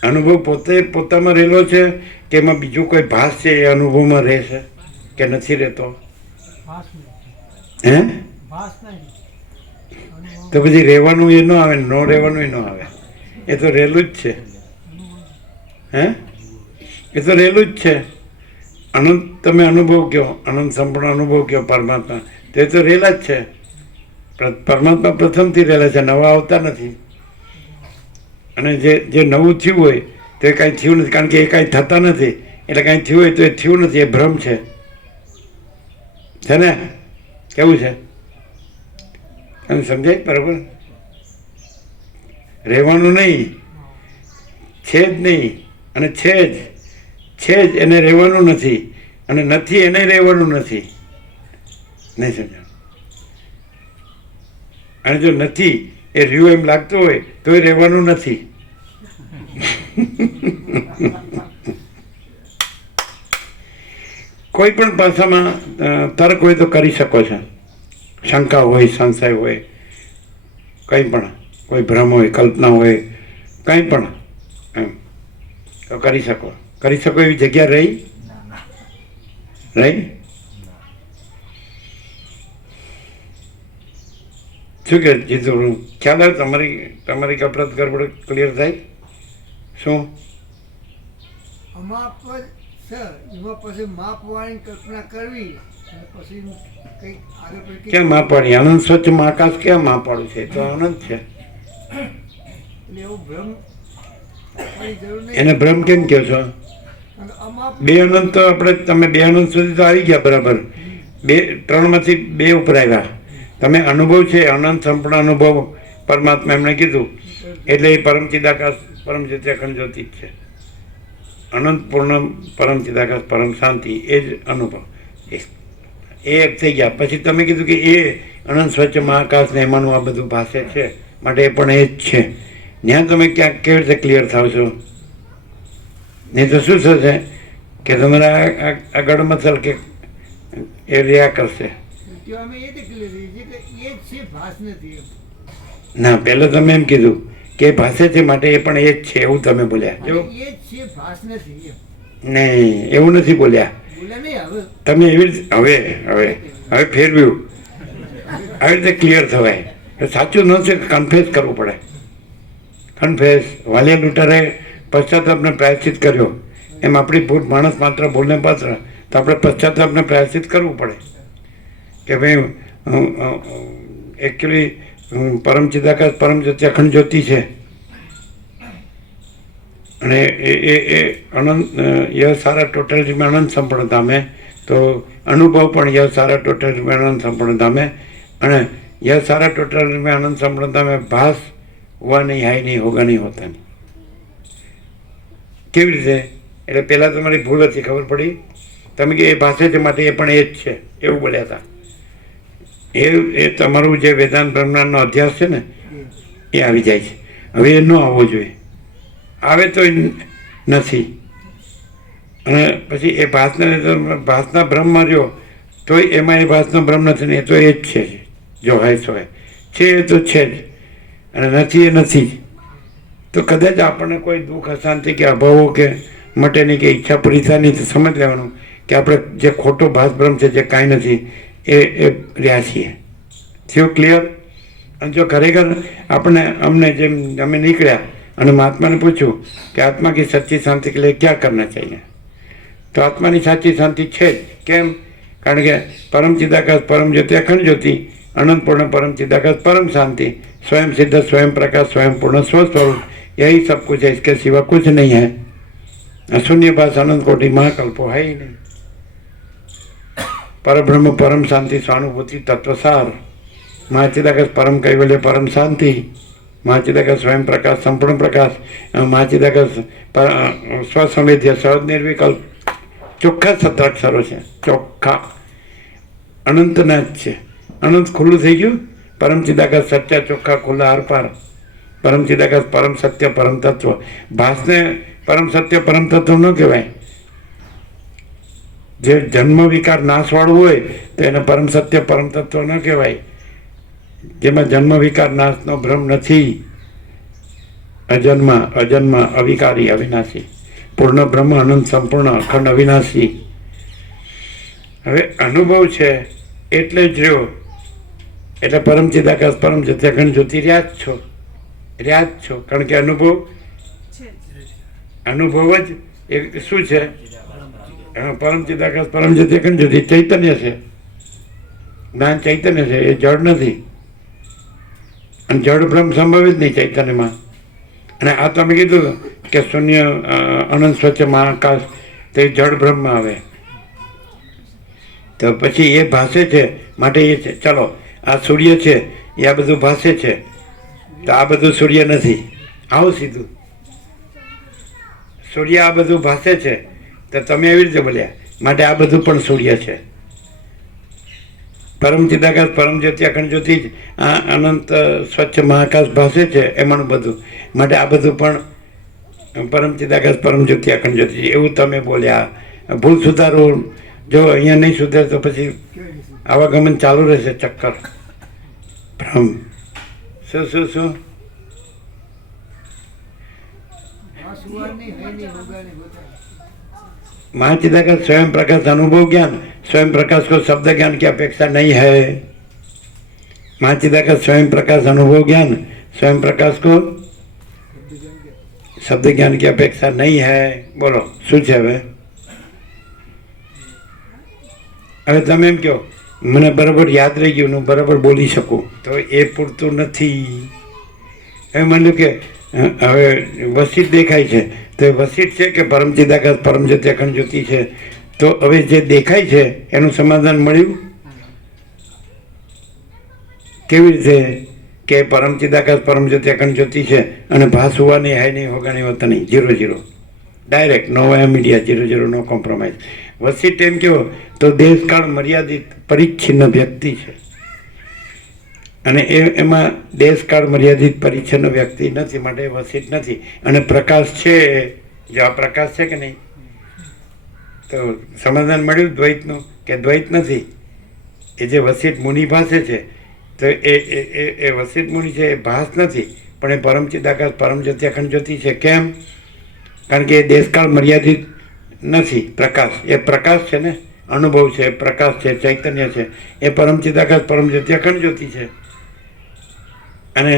અનુભવ પોતે પોતામાં રહેલો છે કે એમાં બીજું કોઈ ભાસ છે એ અનુભવમાં રહેશે કે નથી રહેતો? ભાસ નહીં. હે? ભાસ નહીં. તો પછી રહેવાનું એ ન આવે, ન રહેવાનું એ ન આવે. એ તો રહેલું જ છે. હે? એ તો રહેલું જ છે. અનંત તમે અનુભવ કહો, અનંત સંપૂર્ણ અનુભવ કહો પરમાત્મા, તો એ તો રહેલા જ છે. પરમાત્મા પ્રથમથી રહેલા છે, નવા આવતા નથી. અને જે નવું થયું હોય તો એ કાંઈ થયું નથી, કારણ કે એ કાંઈ થતા નથી. એટલે કાંઈ થયું હોય તો એ થયું નથી, એ ભ્રમ છે. છે ને? કેવું છે? તમે સમજાય બરાબર? રહેવાનું નહીં, છે જ નહીં, અને છે જ એને રહેવાનું નથી, અને નથી એને રહેવાનું નથી. નહીં સમજાય? અને જો નથી એ રહ્યું એમ લાગતું હોય તો એ રહેવાનું નથી. કોઈ પણ ભાષામાં તર્ક હોય તો કરી શકો છો, શંકા હોય, સંશય હોય, કંઈ પણ, કોઈ ભ્રમ હોય, કલ્પના હોય, કંઈ પણ એમ તો કરી શકો એવી જગ્યા રહી શું કે જીતું ખ્યાલ આવે તમારી કપડત ગરબડ ક્લિયર થાય શું? અમાપ સર એમાં પછી માપવાની કલ્પના કરવી અને પછી કંઈક આગળ પછી ક્યાં માપવાડી? આનંદ સ્વચ્છ આકાશ ક્યાં માપવાડું છે? તો આનંદ છે. એટલે એવો ભ્રમ રાખવાની જરૂર નહીં. એને ભ્રમ કેમ કહો છો? અને અમાપ બે અનંત તો આપણે તમે બે અનંત સુધી તો આવી ગયા બરાબર, ત્રણમાંથી બે ઉપર આવ્યા. તમે અનુભવ છે અનંત સંપૂર્ણ અનુભવ પરમાત્મા એમણે કીધું એટલે એ પરમ ચિદાકાશ પરમ જ્યોતિ અખંડ જ્યોતિ જ છે. અનંત પૂર્ણ પરમ ચિદાકાશ પરમ શાંતિ એ જ અનુભવ એ એક થઈ ગયા. પછી તમે કીધું કે એ અનંત સ્વચ્છ મહાકાશ ને એમાંનું આ બધું ભાષે છે માટે એ પણ એ જ છે. ત્યાં તમે ક્યાંક કેવી રીતે ક્લિયર થાવ છો? નહીં તો શું થશે કે તમારા આ ગડમથલ કે એ રહ્યા કરશે. ત્યાં અમે એ declare કરીએ છીએ કે એ જ છે, ભાસ નથી એમ. ના, પહેલાં તમે એમ કીધું કે ભાષે છે માટે એ પણ એ જ છે એવું તમે બોલ્યા. અને જો એ જ છે, ભાસ નથી એમ. નહીં, એવું નથી બોલ્યા બોલ્યા નહીં હવે. તમે. એવી રીતે હવે ફેરવ્યું, આવી રીતે ક્લિયર થવાય. સાચું ન છે કન્ફેસ કરવું પડે. કન્ફેસ વાલિયા લૂંટારે પશ્ચાતાપને પ્રાયશ્ચિત કર્યો એમ આપણી ભૂલ માણસ માત્ર ભૂલને પાત્ર, તો આપણે પશ્ચાતાપને પ્રાયશ્ચિત કરવું પડે કે ભાઈ એકચ્યુઅલી પરમ ચિદાકાશ પરમ જ્યોતિ અખંડ જ્યોતિ છે અને એ અનંત યહ સારા ટોટલિટીમાં અનંત સંપૂર્ણતા મેં, તો અનુભવ પણ યહ સારા ટોટલિટીમાં અનંત સંપૂર્ણતા મેં, અને યહ सारा टोटल में आनंद संपूर्णता में भास हुआ नहीं, है नहीं, होगा नहीं, होता नहीं. કેવી રીતે? એટલે પહેલાં તમારી ભૂલ હતી, ખબર પડી. તમે કે એ ભાષે છે માટે એ પણ એ જ છે એવું બોલ્યા હતા. એ તમારું જે વેદાંત બ્રહ્માંડનો અધ્યાસ છે ને એ આવી જાય છે. હવે એ ન આવવો જોઈએ, આવે તો નથી. અને પછી એ ભાસના ભ્રમમાં રહ્યો તોય એમાં એ ભાસનો ભ્રમ નથી ને, એ તો એ જ છે. જો હોય તો છે એ તો છે જ, અને નથી એ નથી જ. તો કદાચ આપણને કોઈ દુઃખ અશાંતિ કે અભાવો કે મટેની કે ઈચ્છા પૂરી થાય નહીં તો સમજ લેવાનું કે આપણે જે ખોટો ભાસભ્રમ છે, જે કાંઈ નથી એ રહ્યા છીએ. થયું ક્લિયર? અને જો ખરેખર અમને જેમ અમે નીકળ્યા અને મહાત્માને પૂછ્યું કે આત્મા કી સચ્ચી શાંતિ કે લીએ ક્યાં કરના चाहिए, તો આત્માની સાચી શાંતિ છે જ. કેમ? કારણ કે પરમ ચિદાકાશ પરમ જ્યોતિ અખંડ જ્યોતિ अनंत पूर्ण परम चिदाकाश परम शांति स्वयं सिद्ध स्वयं प्रकाश स्वयं पूर्ण स्वस्वरूप, यही सब कुछ है, इसके सिवा कुछ नहीं है. शून्य भाष अनंत कोटि महाकल्पो है ही नहीं. पर ब्रह्म परम शांति स्वानुभूति तत्वसार महाचिदाकाश परम कैवल्य परम शांति महाचिदाकाश स्वयं प्रकाश संपूर्ण प्रकाश महाचिदाकाश स्वसंवेद्य सहज निर्विकल्प ચોખ્ખા સત્રાક્ષરો છે, ચોખ્ખા અનંતના જ છે. અનંત ખુલ્લું થઈ ગયું. પરમ ચિદાકાશ સચ્ચા ચોખ્ખા ખુલ્લા આરપાર પરમ ચિદાકાશ પરમ સત્ય પરમ તત્વ. ભાસને પરમ સત્ય પરમ તત્વ ન કહેવાય. જે જન્મ વિકાર નાશવાળું હોય તો એને પરમ સત્ય પરમ તત્વ ન કહેવાય. જેમાં જન્મ વિકાર નાશનો ભ્રમ નથી. અજન્મ અવિકારી અવિનાશી પૂર્ણ બ્રહ્મ અનંત સંપૂર્ણ અખંડ અવિનાશી. હવે અનુભવ છે એટલે જ રહ્યો, એટલે પરમ ચિદાકાશ પરમ જ્યોતિ અખંડ જ્યોતિ રહ્યા જ છો. કારણ કે અનુભવ જ એ શું છે? પરમ ચિદાકાશ પરમ જ્યોતિ અખંડ જ્યોતિ ચૈતન્ય છે. જ્ઞાન ચૈતન્ય છે, એ જળ નથી. અને જળ બ્રહ્મ સંભવિત નહીં ચૈતન્યમાં. અને આ તમે કીધું કે શૂન્ય અનંત સ્વચ્છ મહાકાશ તે જળ બ્રહ્મમાં આવે, તો પછી એ ભાષે છે માટે એ છે. ચલો આ સૂર્ય છે એ આ બધું ભાષે છે, તો આ બધું સૂર્ય નથી. આવું સીધું સૂર્ય આ બધું ભાષે છે તો તમે એવી રીતે બોલ્યા માટે આ બધું પણ સૂર્ય છે. પરમ ચિદાકાશ પરમ જ્યોતિ અખંડ જ્યોતિ જ આ અનંત સ્વચ્છ મહાકાશ ભાસે છે એમાંનું બધું. માટે આ બધું પણ પરમ ચિદાકાશ પરમ જ્યોતિ અખંડ જ્યોતિ એવું તમે બોલ્યા. ભૂલ સુધારો, જો અહીંયા નહીં સુધારે તો પછી આવાગમન ચાલુ રહેશે ચક્કર. ભ્રમ શું શું શું આ સુવારની હૈની હોગાની હોતા महाचिदाकाश स्वयं प्रकाश अनुभव ज्ञान, स्वयं प्रकाश को शब्द ज्ञान की अपेक्षा नहीं है. महाचिदाकाश स्वयं प्रकाश अनुभव ज्ञान, स्वयं प्रकाश को शब्द ज्ञान की अपेक्षा नहीं है. बोलो શું છે હવે? હવે તમે એમ કહો મને બરાબર યાદ રહી ગયું, હું બરાબર બોલી શકું, તો એ પૂરતું નથી. હવે માની લો કે હવે વસિત દેખાય છે, તો એ વસિત છે કે પરમ ચિદાકાશ પરમ જ્યોતિ અખંડ જ્યોતિ છે. તો હવે જે દેખાય છે એનું સમાધાન મળ્યું કેવી રીતે કે પરમ ચિદાકાશ પરમ જ્યોતિ અખંડ જ્યોતિ છે અને ભાસ હોવાની હાય નહીં હોગાની હોતા નહીં, 0 ડાયરેક્ટ, નો વાયા મીડિયા, 0 નો કોમ્પ્રોમાઇઝ. વસિત એમ કહો તો દેશકાળ મર્યાદિત પરિચ્છિન્ન વ્યક્તિ છે અને એમાં દેશકાળ મર્યાદિત પરિચ્છિન્ન વ્યક્તિ નથી, માટે વસિત નથી. અને પ્રકાશ છે, જો આ પ્રકાશ છે કે નહીં, તો સમાધાન મળ્યું દ્વૈતનું કે દ્વૈત નથી. એ જે વસિત મુનિ પાસે છે તો એ વસિત મુનિ છે એ ભાસ નથી, પણ એ પરમ ચિદાકાશ પરમ જ્યોતિ અખંડ જ્યોતિ છે. કેમ? કારણ કે એ દેશકાળ મર્યાદિત નથી. પ્રકાશ એ પ્રકાશ છે ને, અનુભવ છે, પ્રકાશ છે, ચૈતન્ય છે, એ પરમ ચિદાકાશ પરમ જ્યોતિ અખંડ જ્યોતિ છે. અને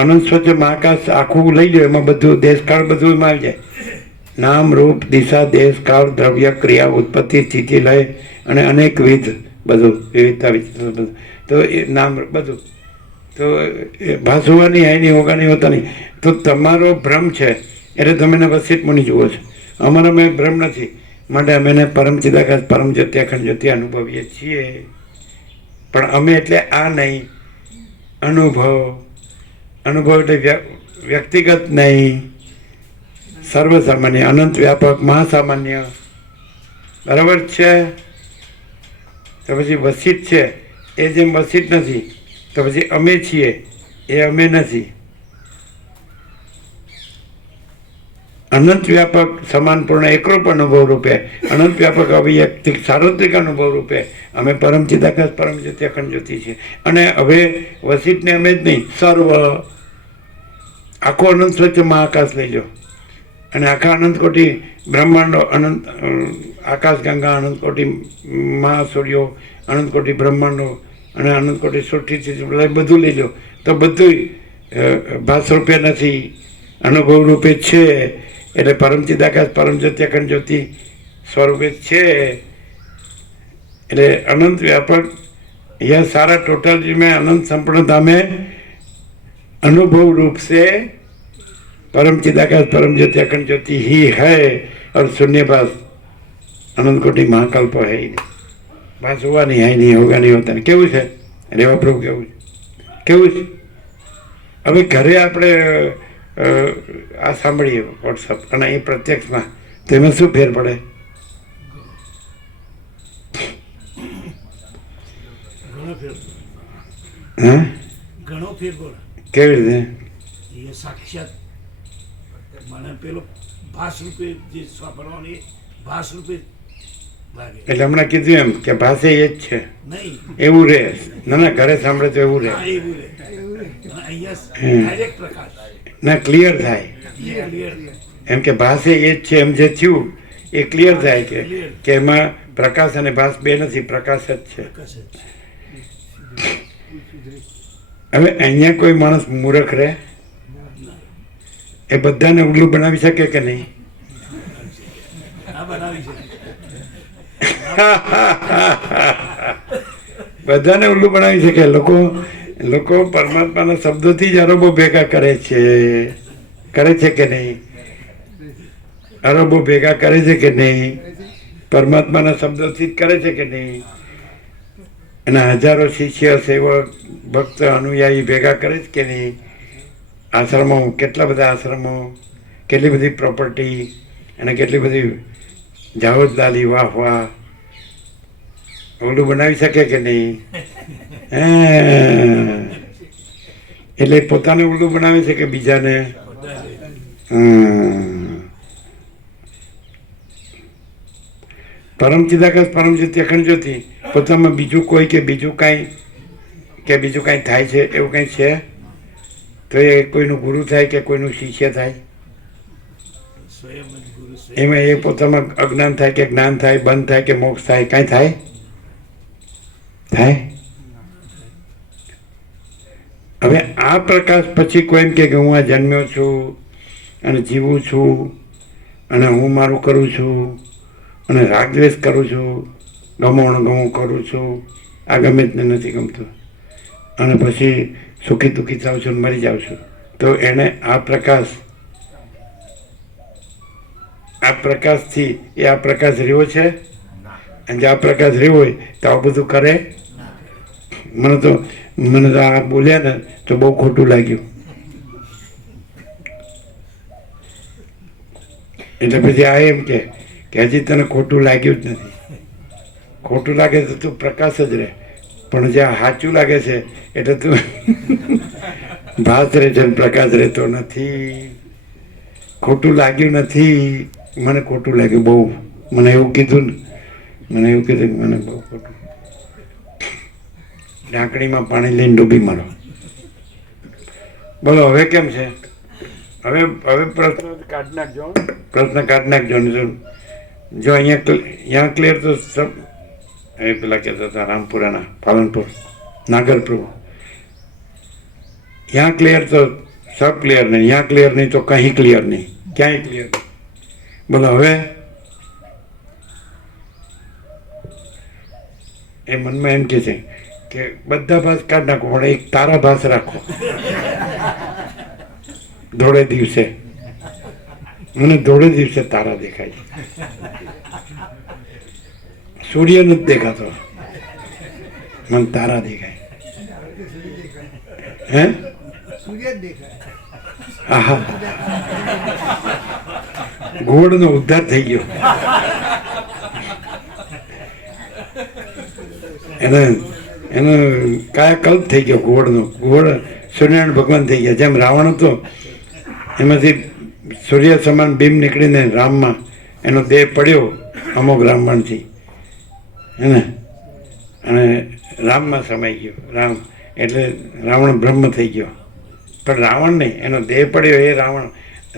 અનંત સ્વચ્છ મહાકાશ આખું લઈ લો, એમાં બધું દેશકાળ બધું એમાં આવી જાય. નામ રૂપ દિશા દેશકાળ દ્રવ્ય ક્રિયા ઉત્પત્તિ સ્થિતિ લય અને અનેકવિધ બધું વિવિધતા બધું, તો એ નામ બધું તો ભાસ હોવાની હાયની હોગાની હોતા નહીં. તો તમારો ભ્રમ છે એટલે તમે એને વસિત મુનિ જુઓ છો. અમારા મેં ભ્રમ નથી, માટે અમે એને પરમ ચિદાકાશ પરમ જ્યોતિ અખંડ જ્યોતિ અનુભવીએ છીએ. પણ અમે એટલે આ નહીં, અનુભવ એટલે વ્યક્તિગત નહીં, સર્વસામાન્ય, અનંત વ્યાપક, મહાસામાન્ય. બરાબર છે? તો પછી વસિત છે એ જેમ વસિત નથી, તો પછી અમે છીએ એ અમે નથી. અનંત વ્યાપક સમાનપૂર્ણ એકરૂપ અનુભવ રૂપે, અનંત વ્યાપક અવ્યક્તિક સાર્વત્રિક અનુભવ રૂપે અમે પરમ ચિદાકાશ પરમ જ્યોતિ અખંડ જ્યોતિ છીએ. અને હવે વસિતને અમે જ નહીં, સર્વ આખો અનંત સ્વચ્છ મહાકાશ લઈ જાઓ અને આખા અનંત કોટી બ્રહ્માંડો, અનંત આકાશ ગંગા, અનંત કોટી મહાસૂર્યો, અનંત કોટી બ્રહ્માંડો અને અનંત કોટી સૃષ્ટિ બધું લઈ લો, તો બધું ભાસ રૂપે નથી, અનુભવ રૂપે છે. એટલે પરમ ચિદાકાશ પરમ જ્યોતિ અખંડ જ્યોતિ સ્વરૂપે છે. એટલે અનંત વ્યાપક यह सारा टोटल में अनंत संपूर्णता में अनुभव रूप से परम चिदाकाश परम ज्योति अखंड ज्योति ही है और शून्यभास अनंत कोटि महाकल्प है ही नहीं. भास हुआ नहीं, है नहीं, होगा नहीं, होता नहीं. કેવું છે રેવા પ્રભુ? કેવું છે? હવે ઘરે આપણે આ સાંભળીએ વોટ્સઅપ અને એ પ્રત્યક્ષમાં, તો એમાં શું ફેર પડે? હા, ઘણો ફેર પડે. કેવી રીતે? એ સાક્ષાત મને પેલો ભાસ રૂપે જે વાપરવાનું એ ભાસ રૂપે લાગે. એટલે હમણાં કીધું એમ કે ભાષે એ જ છે નહીં, એવું રહે. ના ના, ઘરે સાંભળે તો એવું રહે. હા, એવું રહે. અને અહીંયા ડાયરેક્ટ પ્રકાશ ના, ક્લિયર થાય ક્લિયર. એમ કે ભાષે એ જ છે એમ જે થયું એ ક્લિયર થાય કે એમાં પ્રકાશ અને ભાસ બે નથી, પ્રકાશ જ છે. હવે અહીંયા કોઈ માણસ મૂર્ખ રહે? એ બધાને ઉલ્લુ બનાવી શકે કે નહીં? આ બનાવી છે. બધાને ઉલ્લુ બનાવી શકે. લોકો પરમાત્માના શબ્દોથી જ અરબો ભેગા કરે છે કે નહીં? અરબો ભેગા કરે છે કે નહીં? પરમાત્માના શબ્દોથી જ કરે છે કે નહીં? એના હજારો શિષ્ય સેવક ભક્ત અનુયાયી ભેગા કરે છે કે નહીં? આશ્રમો, કેટલા બધા આશ્રમો, કેટલી બધી પ્રોપર્ટી અને કેટલી બધી જાહોદલાલી, વાહ વાહ. ઓલું બનાવી શકે કે નહીં? હા. એટલે પોતાને ઉલટું બનાવે છે કે બીજાને? પરમ ચિદાકાશ પરમ જ્યોતિ અખંડ જ્યોતિ પોતામાં બીજું કોઈ કે બીજું કાંઈ થાય છે એવું કંઈ છે તો એ કોઈનું ગુરુ થાય કે કોઈનું શિષ્ય થાય? સ્વયં જ ગુરુ છે. એમાં એ પોતામાં અજ્ઞાન થાય કે જ્ઞાન થાય, બંધ થાય કે મોક્ષ થાય, કાંઈ થાય? હવે આ પ્રકાશ પછી કોઈ એમ કે હું આ જન્મ્યો છું અને જીવું છું અને હું મારું કરું છું અને રાગદ્વેષ કરું છું, ગમણ કરું છું, આ ગમે જ નથી ગમતું અને પછી સુખી દુઃખી થાવ છું મરી જાઉં છું, તો એને આ પ્રકાશથી એ આ પ્રકાશ રહ્યો છે? અને જે આ પ્રકાશ રહ્યો હોય તો આ બધું કરે? મને તો આ બોલ્યા ને તો બહુ ખોટું લાગ્યું. એટલે પછી આ એમ કે હજી તને ખોટું લાગ્યું જ નથી. ખોટું લાગે તો તું પ્રકાશ જ રહે, પણ જ્યાં સાચું લાગે છે એટલે તું ભાસ રહે છે, પ્રકાશ રહેતો નથી. ખોટું લાગ્યું નથી, મને ખોટું લાગ્યું બહુ. મને એવું કીધું કે મને બહુ ખોટું. ઢાંકણીમાં પાણી લઈને ડૂબી મારો. બોલો હવે કેમ છે? હવે પ્રશ્ન કાઢી નાખજો ને. જો અહીંયા ક્લિયર તો સબ એ પેલા કહેતા હતા રામપુરાના પાલનપુર નાગરપ્રભુ, यहाँ क्लियर तो सब क्लियर नहीं, यहाँ क्लियर नहीं तो कहीं क्लियर नहीं, ક્યાંય ક્લિયર. બોલો હવે એ મનમાં એમ કે છે કે બધા ભાસ કાઢ નાખો પણ એક તારા ભાસ રાખો ધોળે દિવસે. મને ધોળે દિવસે તારા દેખાય છે, સૂર્ય નથી દેખાતો, મને તારા દેખાય. હે સૂર્ય જ દેખાય. આહા, ઘોડનો ઉદ્ધાર થઈ ગયો. એનો કાયાકલ્પ થઈ ગયો ઘોડનો. ઘોડ સૂર્યનારાયણ ભગવાન થઈ ગયા. જેમ રાવણ હતો એમાંથી સૂર્ય સમાન બીમ નીકળીને રામમાં એનો દેહ પડ્યો અમોઘ રામબાણથી, હે ને, અને રામમાં સમાઈ ગયો. રામ એટલે રાવણ બ્રહ્મ થઈ ગયો. પણ રાવણ નહીં, એનો દેહ પડ્યો એ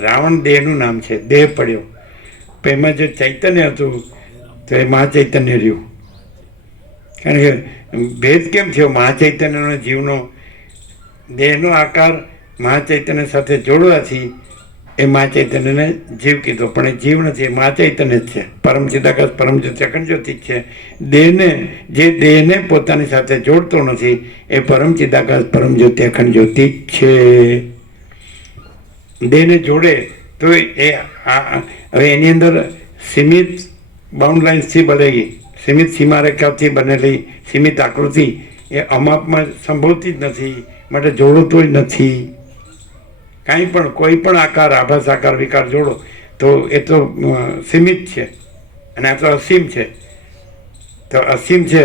રાવણ દેહનું નામ છે, દેહ પડ્યો. પણ એમાં જે ચૈતન્ય હતું તો એ મહાચૈતન્ય રહ્યું. કારણ કે ભેદ કેમ થયો મહાચૈતન્યનો જીવનો? દેહનો આકાર મહાચૈતન્ય સાથે જોડવાથી એ મહાચૈતન્યને જીવ કીધો, પણ એ જીવ નથી, એ મહાચૈતન્ય જ છે. પરમ ચિદાકાશ પરમ જ્યોતિ અખંડ જ્યોતિ જ છે. જે દેહને પોતાની સાથે જોડતો નથી એ પરમ ચિદાકાશ પરમ જ્યોતિ અખંડ જ્યોતિ જ છે. દેહને જોડે તો એ હવે એની અંદર સીમિત બાઉન્ડ લાઇન્સથી બનેલી, સીમિત સીમારેખાથી બનેલી સીમિત આકૃતિ એ અમાપમાં સંભવતી જ નથી, માટે જોડતો જ નથી. કાંઈ પણ કોઈ પણ આકાર, આભાસ આકાર, વિકાર જોડો તો એ તો સીમિત છે અને આ તો અસીમ છે. તો અસીમ છે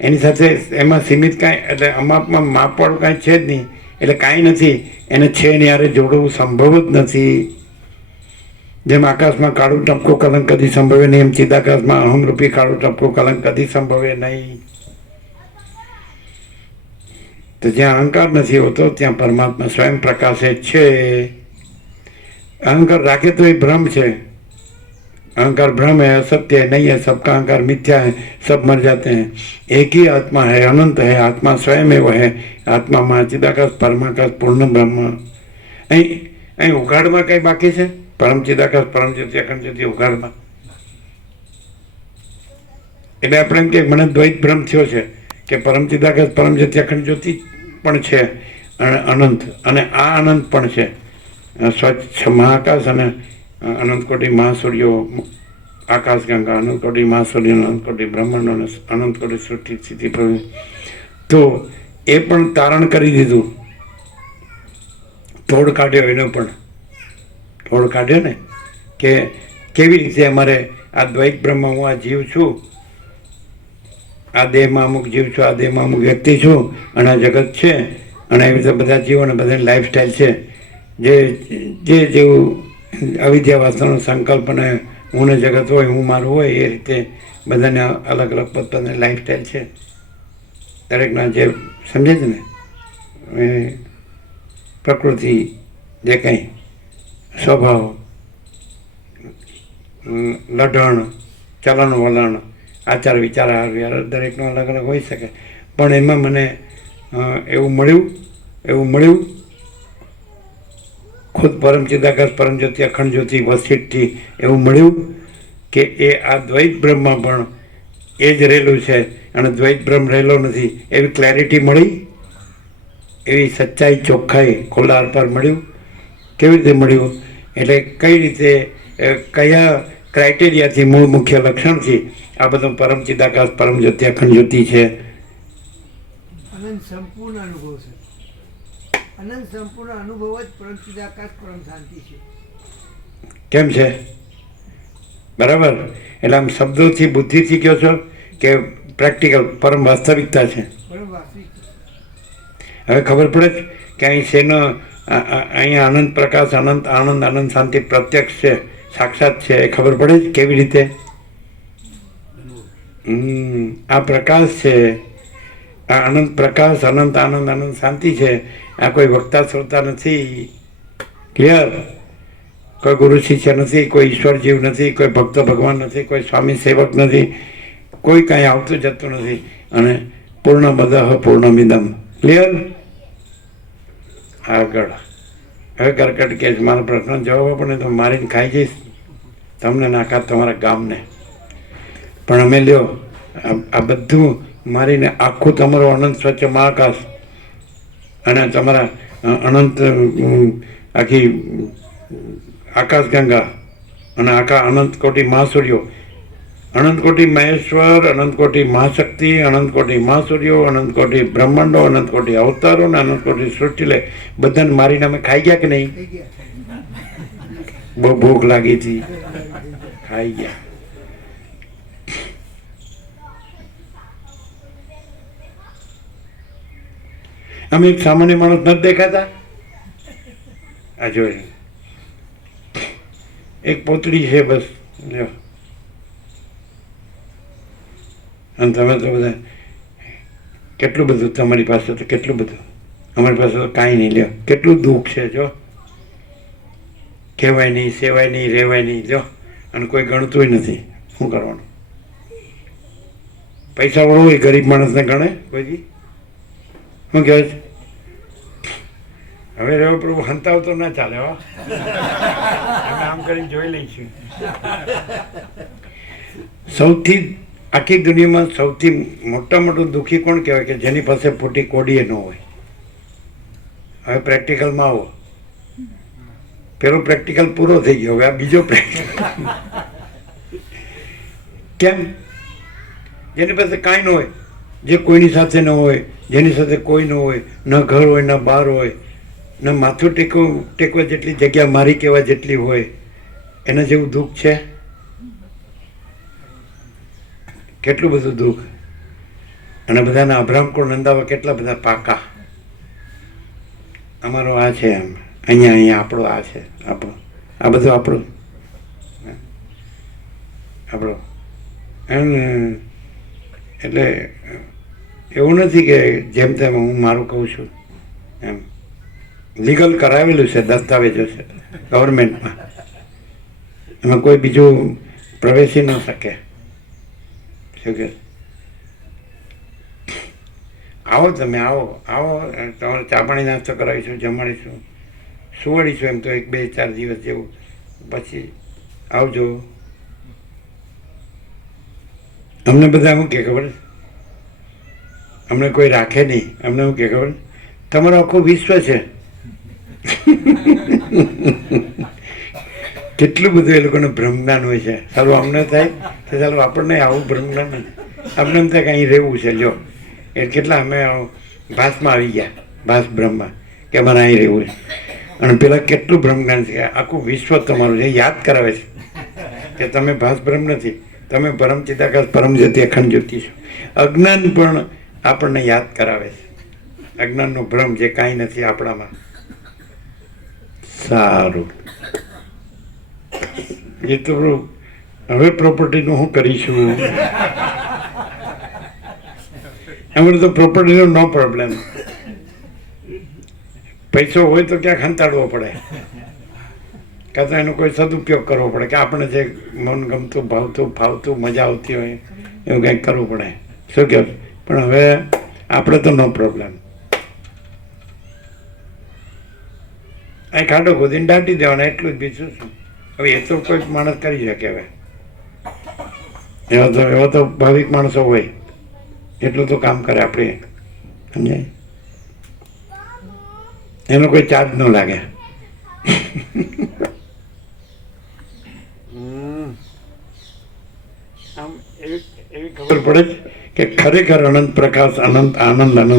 એની સાથે એમાં સીમિત કાંઈ, એટલે અમાપમાં માપવાળું કાંઈ છે જ નહીં, એટલે કાંઈ નથી. એને છે ને યારે જોડવું સંભવ જ નથી. જેમ આકાશમાં કાળું ટપકો કલંક કદી સંભવે નહીં, એમ ચિદાકાશમાં અહમરૂપી કાળું ટપકો કલંક કદી સંભવે નહીં. તો જ્યાં અહંકાર નથી હોતો ત્યાં પરમાત્મા સ્વયં પ્રકાશે છે. અહંકાર રાખે તો એ ભ્રમ છે. अहंकार भ्रम है, असत्य है, नहीं है, सबका अहंकार मिथ्या है, सब मर जाते हैं. एक ही आत्मा है, अनंत है, आत्मा स्वयं एव है. आत्मा में चिदाकाश परमाकाश पूर्ण ब्रह्म. અહીં ઉઘાડમાં કઈ બાકી છે? પરમ ચિદાકાશ પરમ જ્યોતિ અખંડ જ્યોતિ ઉઘાડમાં. એટલે આપણે એમ કે મને દ્વૈત ભ્રમ થયો છે કે પરમ ચિદાકાશ પરમ જ્યોતિ અખંડ જ્યોતિ પણ છે અને અનંત, અને આ અનંત પણ છે. સ્વચ્છ મહાકાશ અને અનંત કોટી મહાસૂર્યો, આકાશ ગંગા, અનંત કોટી મહાસૂર્ય, અનંત કોટી બ્રહ્માંડો, અનંત કોટી સૃષ્ટિ સ્થિતિ પ્રવૃત્તિ. તો એ પણ તારણ કરી દીધું. તોડ કાઢ્યો, એનો પણ તોડ કાઢ્યો ને કે કેવી રીતે અમારે આ દ્વૈત બ્રહ્મ, હું આ જીવ છું આ દેહમાં અમુક જીવ છું, આ દેહમાં અમુક વ્યક્તિ છું, અને આ જગત છે, અને એવી રીતે બધા જીવો અને બધાની લાઈફસ્ટાઈલ છે. જેવું અવિદ્યા વાસનાનો સંકલ્પ અને હું ને જગત હોય, હું મારું હોય, એ રીતે બધાને અલગ અલગ પોતપોતાની લાઈફસ્ટાઈલ છે. દરેકના જે સમજે છે ને એ પ્રકૃતિ, જે કંઈ સ્વભાવ, લઢણ, ચલણ વલણ, આચાર વિચાર, આહાર વિહાર દરેકનો અલગ અલગ હોઈ શકે. પણ એમાં મને એવું મળ્યું ખુદ પરમ ચિદાકાશ પરમ જ્યોતિ અખંડ જ્યોતિ વસિષ્ઠથી એવું મળ્યું કે એ આ દ્વૈત બ્રહ્મમાં પણ એ જ રહેલું છે અને દ્વૈત બ્રહ્મ રહેલો નથી, એવી ક્લેરિટી મળી, એવી સચ્ચાઈ ચોખ્ખાઈ ખુલ્લા પર મળ્યું. કેવી રીતે મળ્યું એટલે કઈ રીતે, કયા ક્રાઇટેરિયાથી, મૂળ મુખ્ય લક્ષણથી આ બધું પરમ ચિદાકાશ પરમ જ્યોતિ અખંડ જ્યોતિ છે. અનંત સંપૂર્ણ અનુભવ છે. અનંત સંપૂર્ણ અનુભવ જ પરમ ચિદાકાશ પરમ શાંતિ છે. કેમ છે? બરાબર. એટલે આમ શબ્દોથી બુદ્ધિથી કહો છો કે પ્રેક્ટિકલ પરમ વાસ્તવિકતા છે? પરમ વાસ્તવિક. હવે ખબર પડે છે કે અહીં શેનો, અહીંયા અનંત પ્રકાશ, અનંત આનંદ, અનંત શાંતિ પ્રત્યક્ષ છે, સાક્ષાત છે. એ ખબર પડે છે કેવી રીતે? આ પ્રકાશ છે, આ અનંત પ્રકાશ, અનંત આનંદ, અનંત શાંતિ છે. આ કોઈ વક્તા શ્રોતા નથી. ક્લિયર? કોઈ ગુરુ શિષ્ય નથી, કોઈ ઈશ્વર જીવ નથી, કોઈ ભક્ત ભગવાન નથી, કોઈ સ્વામી સેવક નથી, કોઈ કાંઈ આવતું જતું નથી. અને પૂર્ણ બદહ પૂર્ણમિદમ. ક્લિયર? આગળ હવે કરકટ કે મારો પ્રશ્ન જવાબ આપો ને તો મારીને ખાઈ જઈશ તમને, નાખા તમારા ગામને. પણ અમે લ્યો આ બધું મારીને આખું તમારું અનંત સ્વચ્છ મહાકાશ અને તમારા અનંત આખી આકાશગંગા અને આખા અનંત કોટી મહાસૂર્યો, અનંત કોટી મહેશ્વર, અનંત કોટી મહાશક્તિ, અનંત કોટી મહાસૂર્યો, અનંત કોટી બ્રહ્માંડો, અનંત કોટી અવતારો અને અનંત કોટી સૃષ્ટિ લે બધાને મારીને અમે ખાઈ ગયા કે નહીં? થઈ ગયા. બહુ ભૂખ લાગી હતી, ખાઈ ગયા. અમે એક સામાન્ય માણસ નથી દેખાતા? આ જોઈ એક પોતળી છે બસ, લ્યો. અને તમે તો બધા કેટલું બધું તમારી પાસે તો, કેટલું બધું અમારી પાસે તો કાંઈ નહીં. લ્યો કેટલું દુઃખ છે જો, કહેવાય નહીં, સેવાય નહીં, રહેવાય નહીં જો, અને કોઈ ગણતું નથી. શું કરવાનું? પૈસા વાળો હોય ગરીબ માણસને ગણે કોઈ? શું કહેવાય છે? હવે રહેવો પડવું હંતાવ તો ના ચાલે. હો અમે આમ કરીને જોઈ લઈશું. સૌથી આખી દુનિયામાં સૌથી મોટું દુઃખી કોણ કહેવાય? કે જેની પાસે ફૂટી કોડીએ ન હોય. હવે પ્રેક્ટિકલમાં આવો. પેલો પ્રેક્ટિકલ પૂરો થઈ ગયો, હવે આ બીજો પ્રેક્ટિકલ. કેમ? જેની પાસે કાંઈ ન હોય, જે કોઈની સાથે ન હોય, જેની સાથે કોઈ ન હોય, ન ઘર હોય, ન બહાર હોય, ન માથું ટેકવા જેટલી જગ્યા મારી કહેવા જેટલી હોય, એના જેવું દુઃખ છે? કેટલું બધું દુઃખ. અને બધાના અભરામકોળ નંદાવા કેટલા બધા પાકા. અમારો આ છે, એમ અહીંયા આપણો આ છે, આપણો આ બધું આપણું એમ. એટલે એવું નથી કે જેમ તેમ હું મારું કહું છું એમ. લીગલ કરાવેલું છે, દસ્તાવેજો છે ગવર્મેન્ટમાં. એમાં કોઈ બીજું પ્રવેશી ન શકે. શું કે? આવો તમે, આવો તમારે ચા પાણી નાસ્તો કરાવીશું, જમાડીશું, સુવાડીશું. એમ તો 1-2-4 દિવસ જેવું, પછી આવજો. અમને બધા શું કે ખબર? અમને કોઈ રાખે નહીં. અમને શું કે ખબર? તમારું આખું વિશ્વ છે. કેટલું બધું એ લોકોને બ્રહ્મજ્ઞાન હોય છે. સારું અમને થાય કે ચાલો આપણને આવું બ્રહ્મજ્ઞાન નથી. આપણે એમ થાય કે અહીં રહેવું છે. જો એ કેટલા અમે ભાસમાં આવી ગયા, ભાસ બ્રહ્મમાં, કે અમારે અહીં રહેવું છે. અને પેલા કેટલું બ્રહ્મજ્ઞાન છે, આખું વિશ્વ તમારું છે. યાદ કરાવે છે કે તમે ભાસ બ્રહ્મ નથી, તમે પરમ ચિદાકાશ પરમ જ્યોતિ અખંડ જ્યોતિ છો. અજ્ઞાન પણ આપણને યાદ કરાવે છે, અજ્ઞાનનો ભ્રમ જે કાંઈ નથી આપણામાં. સારું, એ તો હવે પ્રોપર્ટીનું શું કરીશું? એમાં તો પ્રોપર્ટીનો નો પ્રોબ્લેમ. પૈસો હોય તો ક્યાંક હંતાડવો પડે, કાં તો એનો કોઈ સદુપયોગ કરવો પડે, કે આપણે જે મન ગમતું ભાવતું ફાવતું મજા આવતી હોય એવું કંઈક કરવું પડે. શું કહે? પણ હવે આપણે તો નો પ્રોબ્લેમ. અહીં ખાડો ખોદીને દાટી દેવાના, એટલું જ. બીજું શું? હવે એ તો કોઈ માણસ કરી શકે. હવે એવા તો ભાવિક માણસો હોય, એટલું તો કામ કરે. આપણે સમજાય, એનો કોઈ ચાર્જ ન લાગે. આમ એવી ખબર પડે કે ખરેખર અનંત પ્રકાશ, અનંત આનંદ, અનંત